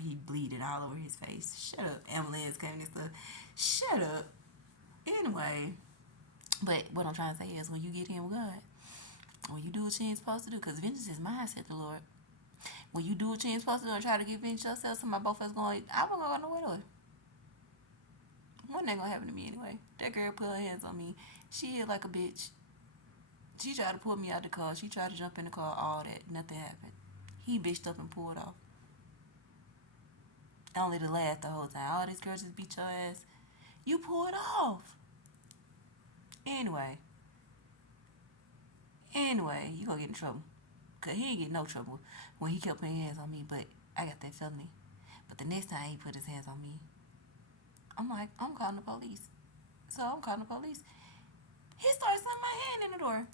He bleeding all over his face. Shut up. Ambulance coming and stuff. Shut up. Anyway. But what I'm trying to say is when you get in with God, when you do what you ain't supposed to do, because vengeance is mine, said the Lord. When you do what you ain't supposed to do and try to get vengeance yourself, somebody both of us going, I wasn't going to go nowhere. One ain't going to happen to me anyway. That girl put her hands on me. She hit like a bitch. She tried to pull me out the car. She tried to jump in the car, all that. Nothing happened. He bitched up and pulled off. Only to laugh the whole time. All these girls just beat your ass. You pulled off. Anyway, you gonna get in trouble. Because he ain't get no trouble when he kept putting hands on me, but I got that felony. But the next time he put his hands on me, I'm like, I'm calling the police. So I'm calling the police. He started slamming my hand in the door.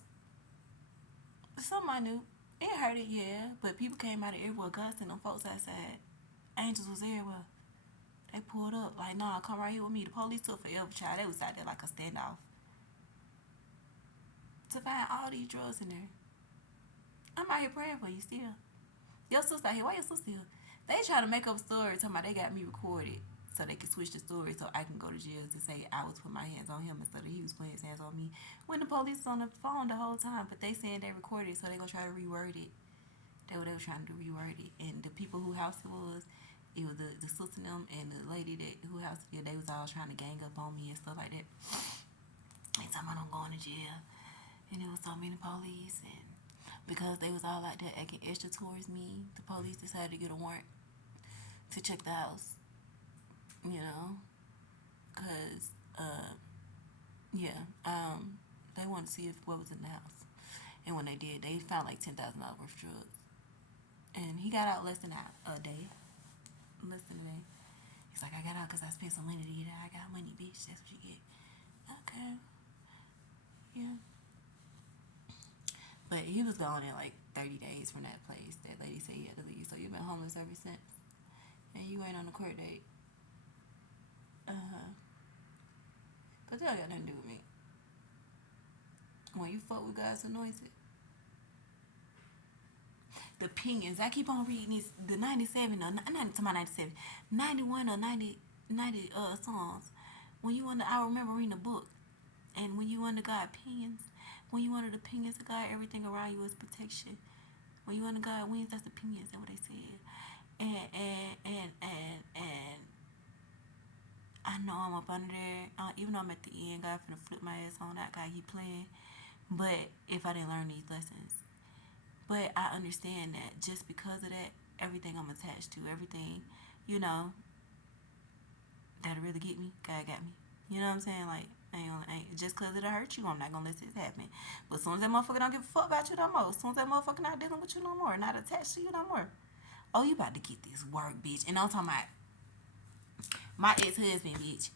Something I knew. It hurt it, yeah. But people came out of everywhere. God sent them folks outside. Angels was everywhere. They pulled up. Like, nah, come right here with me. The police took forever, child. They was out there like a standoff. To find all these drugs in there. I'm out here praying for you still. Your sister out here. Why your sister here? They try to make up stories talking about they got me recorded so they can switch the story so I can go to jail to say I was putting my hands on him instead of he was putting his hands on me. When the police was on the phone the whole time, but they saying they recorded it, so they gonna try to reword it. They were trying to reword it. And the people who house it was the sister and them and the lady who house it, they was all trying to gang up on me and stuff like that. They talking about I'm going to jail. And it was so many police, and because they was all like that acting extra towards me, the police decided to get a warrant to check the house. You know, because they wanted to see what was in the house, and when they did, they found like $10,000 worth of drugs, and he got out less than a day. He's like, I got out because I spent some money to get out. I got money, bitch. That's what you get. Okay, yeah. But he was gone in like 30 days from that place. That lady said he had to leave, so you've been homeless ever since, and you ain't on a court date. But that got nothing to do with me. When you fuck with God's anointed, the opinions, I keep on reading this, the 97 or not to my 97, 91 or 90 songs. When you under, I remember reading a book, and when you under God opinions, when you under the opinions of God, everything around you is protection. When you under God wings, that's opinions. That's what they said. And I know I'm up under there. Even though I'm at the end, God finna flip my ass on that guy. He playing. But if I didn't learn these lessons, but I understand that just because of that, everything I'm attached to, everything, you know, that'll really get me. God got me. You know what I'm saying? Like, ain't just because it'll hurt you, I'm not gonna let this happen. But as soon as that motherfucker don't give a fuck about you no more, as soon as that motherfucker not dealing with you no more, not attached to you no more, oh, you about to get this work, bitch. And I'm talking about my ex-husband, bitch.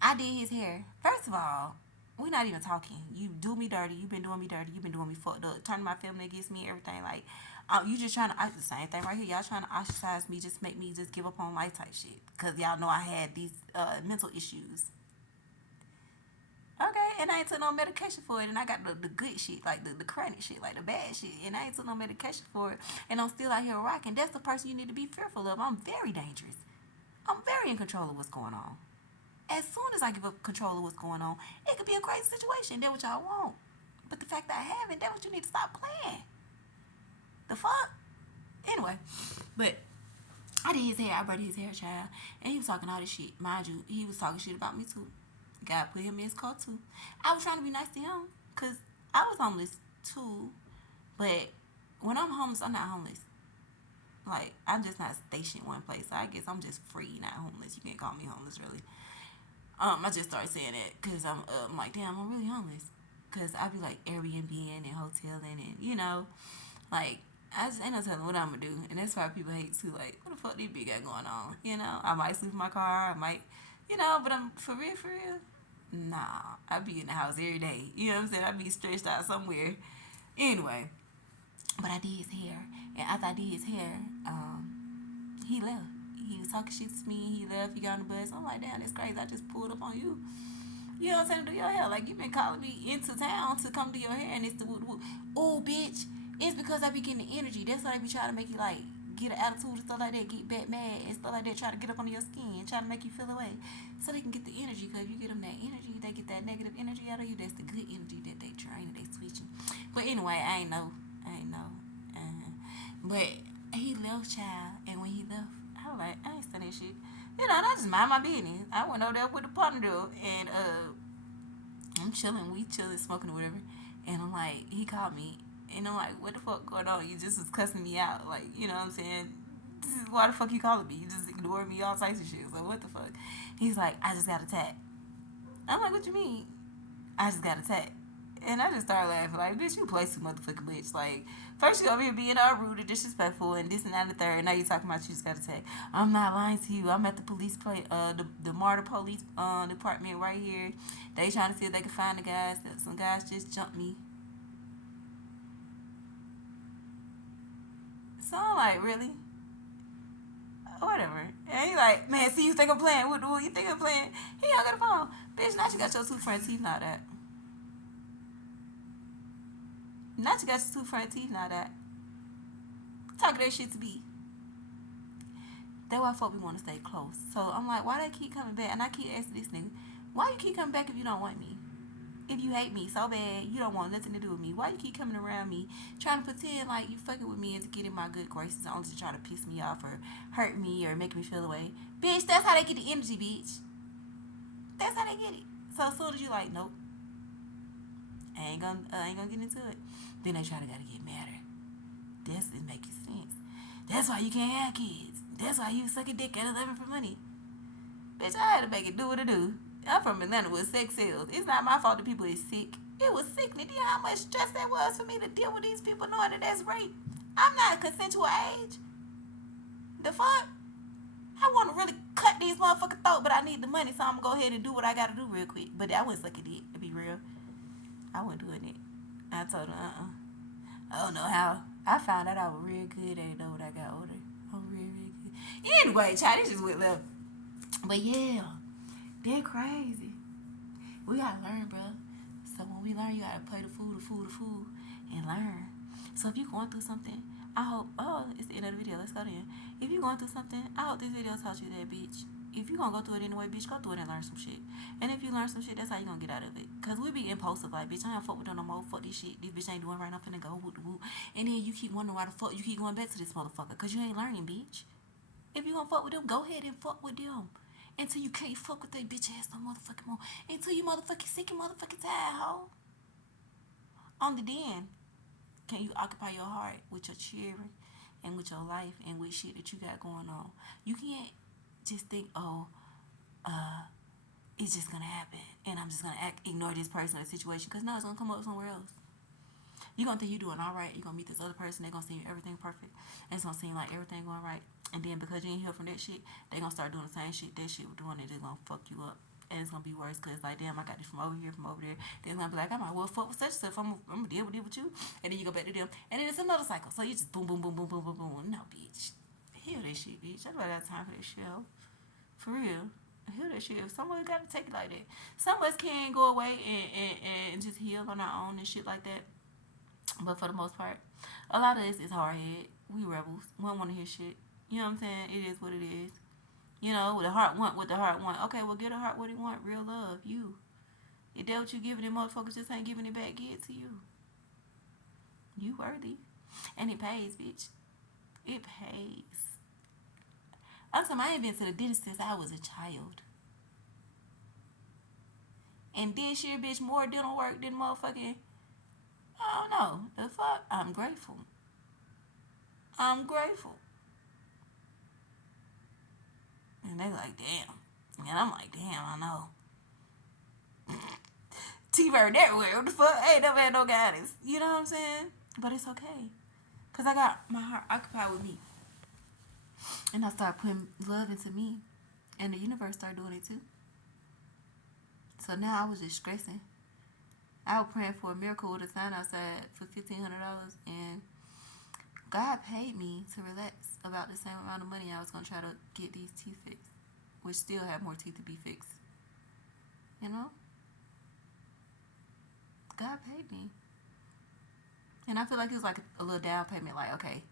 I did his hair. First of all, we not even talking. You do me dirty. You been doing me dirty. You been doing me fucked up. Turning my family against me, everything. Like, you just trying to, the same thing right here. Y'all trying to ostracize me, just make me just give up on life type shit. Because y'all know I had these mental issues. Okay, and I ain't took no medication for it, and I got the good shit, like the chronic shit, like the bad shit, and I ain't took no medication for it, and I'm still out here rocking. That's the person you need to be fearful of. I'm very dangerous. I'm very in control of what's going on. As soon as I give up control of what's going on, it could be a crazy situation. That's what y'all want. But the fact that I haven't, that's what you need to stop playing. The fuck? Anyway, but I did his hair. I braided his hair, child. And he was talking all this shit. Mind you, he was talking shit about me too. God put him in his car too. I was trying to be nice to him because I was homeless too. But when I'm homeless, I'm not homeless. Like, I'm just not stationed one place. So I guess I'm just free, not homeless. You can't call me homeless, really. I just started saying that because I'm like, damn, I'm really homeless. Because I be like Airbnb and hoteling and, you know, like, I just ain't no telling what I'm going to do. And that's why people hate too. Like, what the fuck these big got going on? You know, I might sleep in my car. I might, you know, but I'm for real. Nah, I be in the house every day. You know what I'm saying? I be stretched out somewhere. Anyway, but I did his hair. And after I did his hair, he left. He was talking shit to me. He left. He got on the bus. I'm like, damn, that's crazy. I just pulled up on you. You know what I'm saying? To do your hair. Like, you been calling me into town to come do your hair. And it's the whoop. Oh, bitch. It's because I be getting the energy. That's why I be trying to make you, like, get an attitude and stuff like that. Get back mad and stuff like that. Try to get up under your skin. Try to make you feel away. So they can get the energy. Because if you get them that energy, they get that negative energy out of you. That's the good energy that they drain and they switching. But anyway, I ain't know. But he left, child. And when he left, I was like, I ain't saying that shit. You know, and I just mind my business. I went over there with the partner and I'm chilling. We chilling, smoking or whatever. And I'm like, he called me. And I'm like, what the fuck going on? You just was cussing me out. Like, you know what I'm saying? Why the fuck you calling me? You just ignoring me, all types of shit. So what the fuck? He's like, I just got attacked. I'm like, what you mean? I just got attacked. And I just started laughing. Like, bitch, you play too motherfucking bitch. Like, first you over here being all rude and disrespectful and this and that and the third. And now you talking about you just got attacked. I'm not lying to you. I'm at the police the Martyr Police department right here. They trying to see if they can find the guys. Some guys just jumped me. So I'm like, really? Whatever. And he like, man, see, you think I'm playing? What you think I'm playing? He hung up the phone. Bitch, now you got your two front teeth, not that. Not you got your two front teeth, not that. Talking that shit to me. That's why folk we want to stay close. So I'm like, why they keep coming back? And I keep asking this nigga, why you keep coming back if you don't want me? If you hate me so bad, you don't want nothing to do with me. Why you keep coming around me, trying to pretend like you fucking with me and to get in my good graces, only to try to piss me off or hurt me or make me feel away? Bitch, that's how they get the energy, bitch. That's how they get it. So as soon as you like, nope, I ain't gonna get into it. Then they gotta get madder. This is making sense. That's why you can't have kids. That's why you suck a dick at 11 for money. Bitch, I had to make it do what it do. I'm from Atlanta with sex sales. It's not my fault that people is sick. It was sickening. Do you know how much stress that was for me to deal with these people knowing that that's rape? I'm not consensual age. The fuck? I want to really cut these motherfuckers throat, but I need the money, so I'm going to go ahead and do what I got to do real quick. But I wouldn't suck a dick, to be real. I wasn't doing it. I told her, I don't know how. I found out I was real good at it, though, when I got older. I was real good. Anyway, child, this just went left. But yeah. They're crazy. We gotta learn, bro. So when we learn, you gotta play the fool, and learn. So if you're going through something, I hope, it's the end of the video. Let's go then. If you're going through something, I hope this video taught you that, bitch. If you're gonna go through it anyway, bitch, go through it and learn some shit. And if you learn some shit, that's how you gonna get out of it. Cause we be impulsive, like, bitch, I ain't fuck with them no more. Fuck this shit. This bitch ain't doing right. I'm finna go whoop. And then you keep wondering why the fuck you keep going back to this motherfucker. Cause you ain't learning, bitch. If you gonna fuck with them, go ahead and fuck with them. Until you can't fuck with that bitch ass no motherfucking more. Until you motherfucking sick and motherfucking tired, hoe. Only then can you occupy your heart with your children and with your life and with shit that you got going on. You can't just think, it's just gonna happen and I'm just gonna ignore this person or situation, because no, it's gonna come up somewhere else. You're gonna think you're doing all right. You're gonna meet this other person. They're gonna see everything perfect. And it's gonna seem like everything going right. And then because you ain't healed from that shit, they gonna start doing the same shit that shit was doing, and they're gonna fuck you up. And it's gonna be worse, because like, damn, I got this from over here, from over there. They're gonna be like, I might well fuck with such stuff. I'm gonna deal with you. And then you go back to them. And then it's another cycle. So you just boom. No, bitch. Heal that shit, bitch. I don't got time for that shit, hoe. For real. Heal that shit. Some of us gotta take it like that. Some of us can go away and just heal on our own and shit like that. But for the most part, a lot of us is hard head. We rebels. We don't want to hear shit. You know what I'm saying? It is what it is. You know, the heart want what the heart want. Okay, well, get a heart what it want. Real love. You. If that what you giving them motherfuckers just ain't giving it back, get it to you. You worthy. And it pays, bitch. It pays. I'm talking, I ain't been to the dentist since I was a child. And this year, bitch, more dental work than motherfucking, I don't know. The fuck? I'm grateful. I'm grateful. And they like, damn. And I'm like, damn, I know. T-Bird everywhere. What the fuck? Ain't no man, no guidance. You know what I'm saying? But it's okay. Because I got my heart occupied with me. And I started putting love into me. And the universe started doing it too. So now I was just stressing. I was praying for a miracle with a sign outside for $1,500. And God paid me to relax about the same amount of money I was going to try to get these teeth fixed. Which still have more teeth to be fixed. You know? God paid me. And I feel like it was like a little down payment. Like, okay,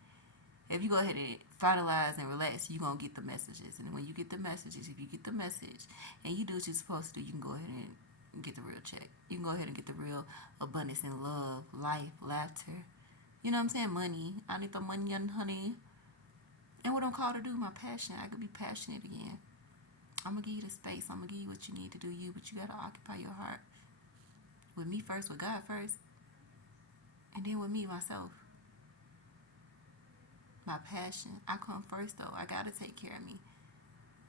if you go ahead and finalize and relax, you're going to get the messages. And when you get the messages, if you get the message and you do what you're supposed to do, you can go ahead and get the real check. You can go ahead and get the real abundance in love, life, laughter. You know what I'm saying? Money. I need the money and honey. And what I'm called to do, my passion. I could be passionate again. I'm going to give you the space. I'm going to give you what you need to do you, but you got to occupy your heart. With me first, with God first. And then with me, myself. My passion. I come first, though. I got to take care of me.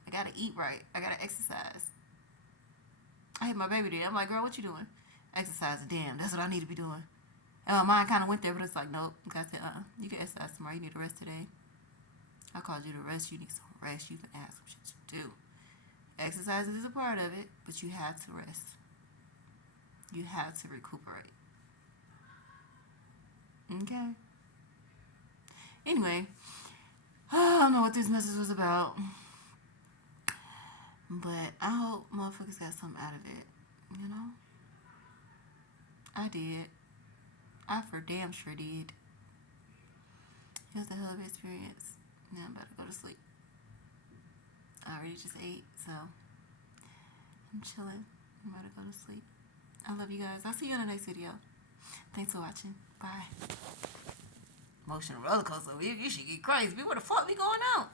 I got to eat right. I got to exercise. I had my baby there. I'm like, girl, what you doing? Exercise. Damn, that's what I need to be doing. And my mind kind of went there, but it's like, nope. I said, you can exercise tomorrow. You need to rest today. I called you to rest. You need some rest. You can ask some shit to do. Exercise is a part of it, but you have to rest. You have to recuperate. Okay? Anyway, I don't know what this message was about, but I hope motherfuckers got something out of it, you know? I did. I for damn sure did. It was a hell of an experience. Now I'm about to go to sleep. I already just ate, so I'm chilling. I'm about to go to sleep. I love you guys. I'll see you in the next video. Thanks for watching. Bye. Emotional roller coaster. You should get crazy. Where the fuck we going out?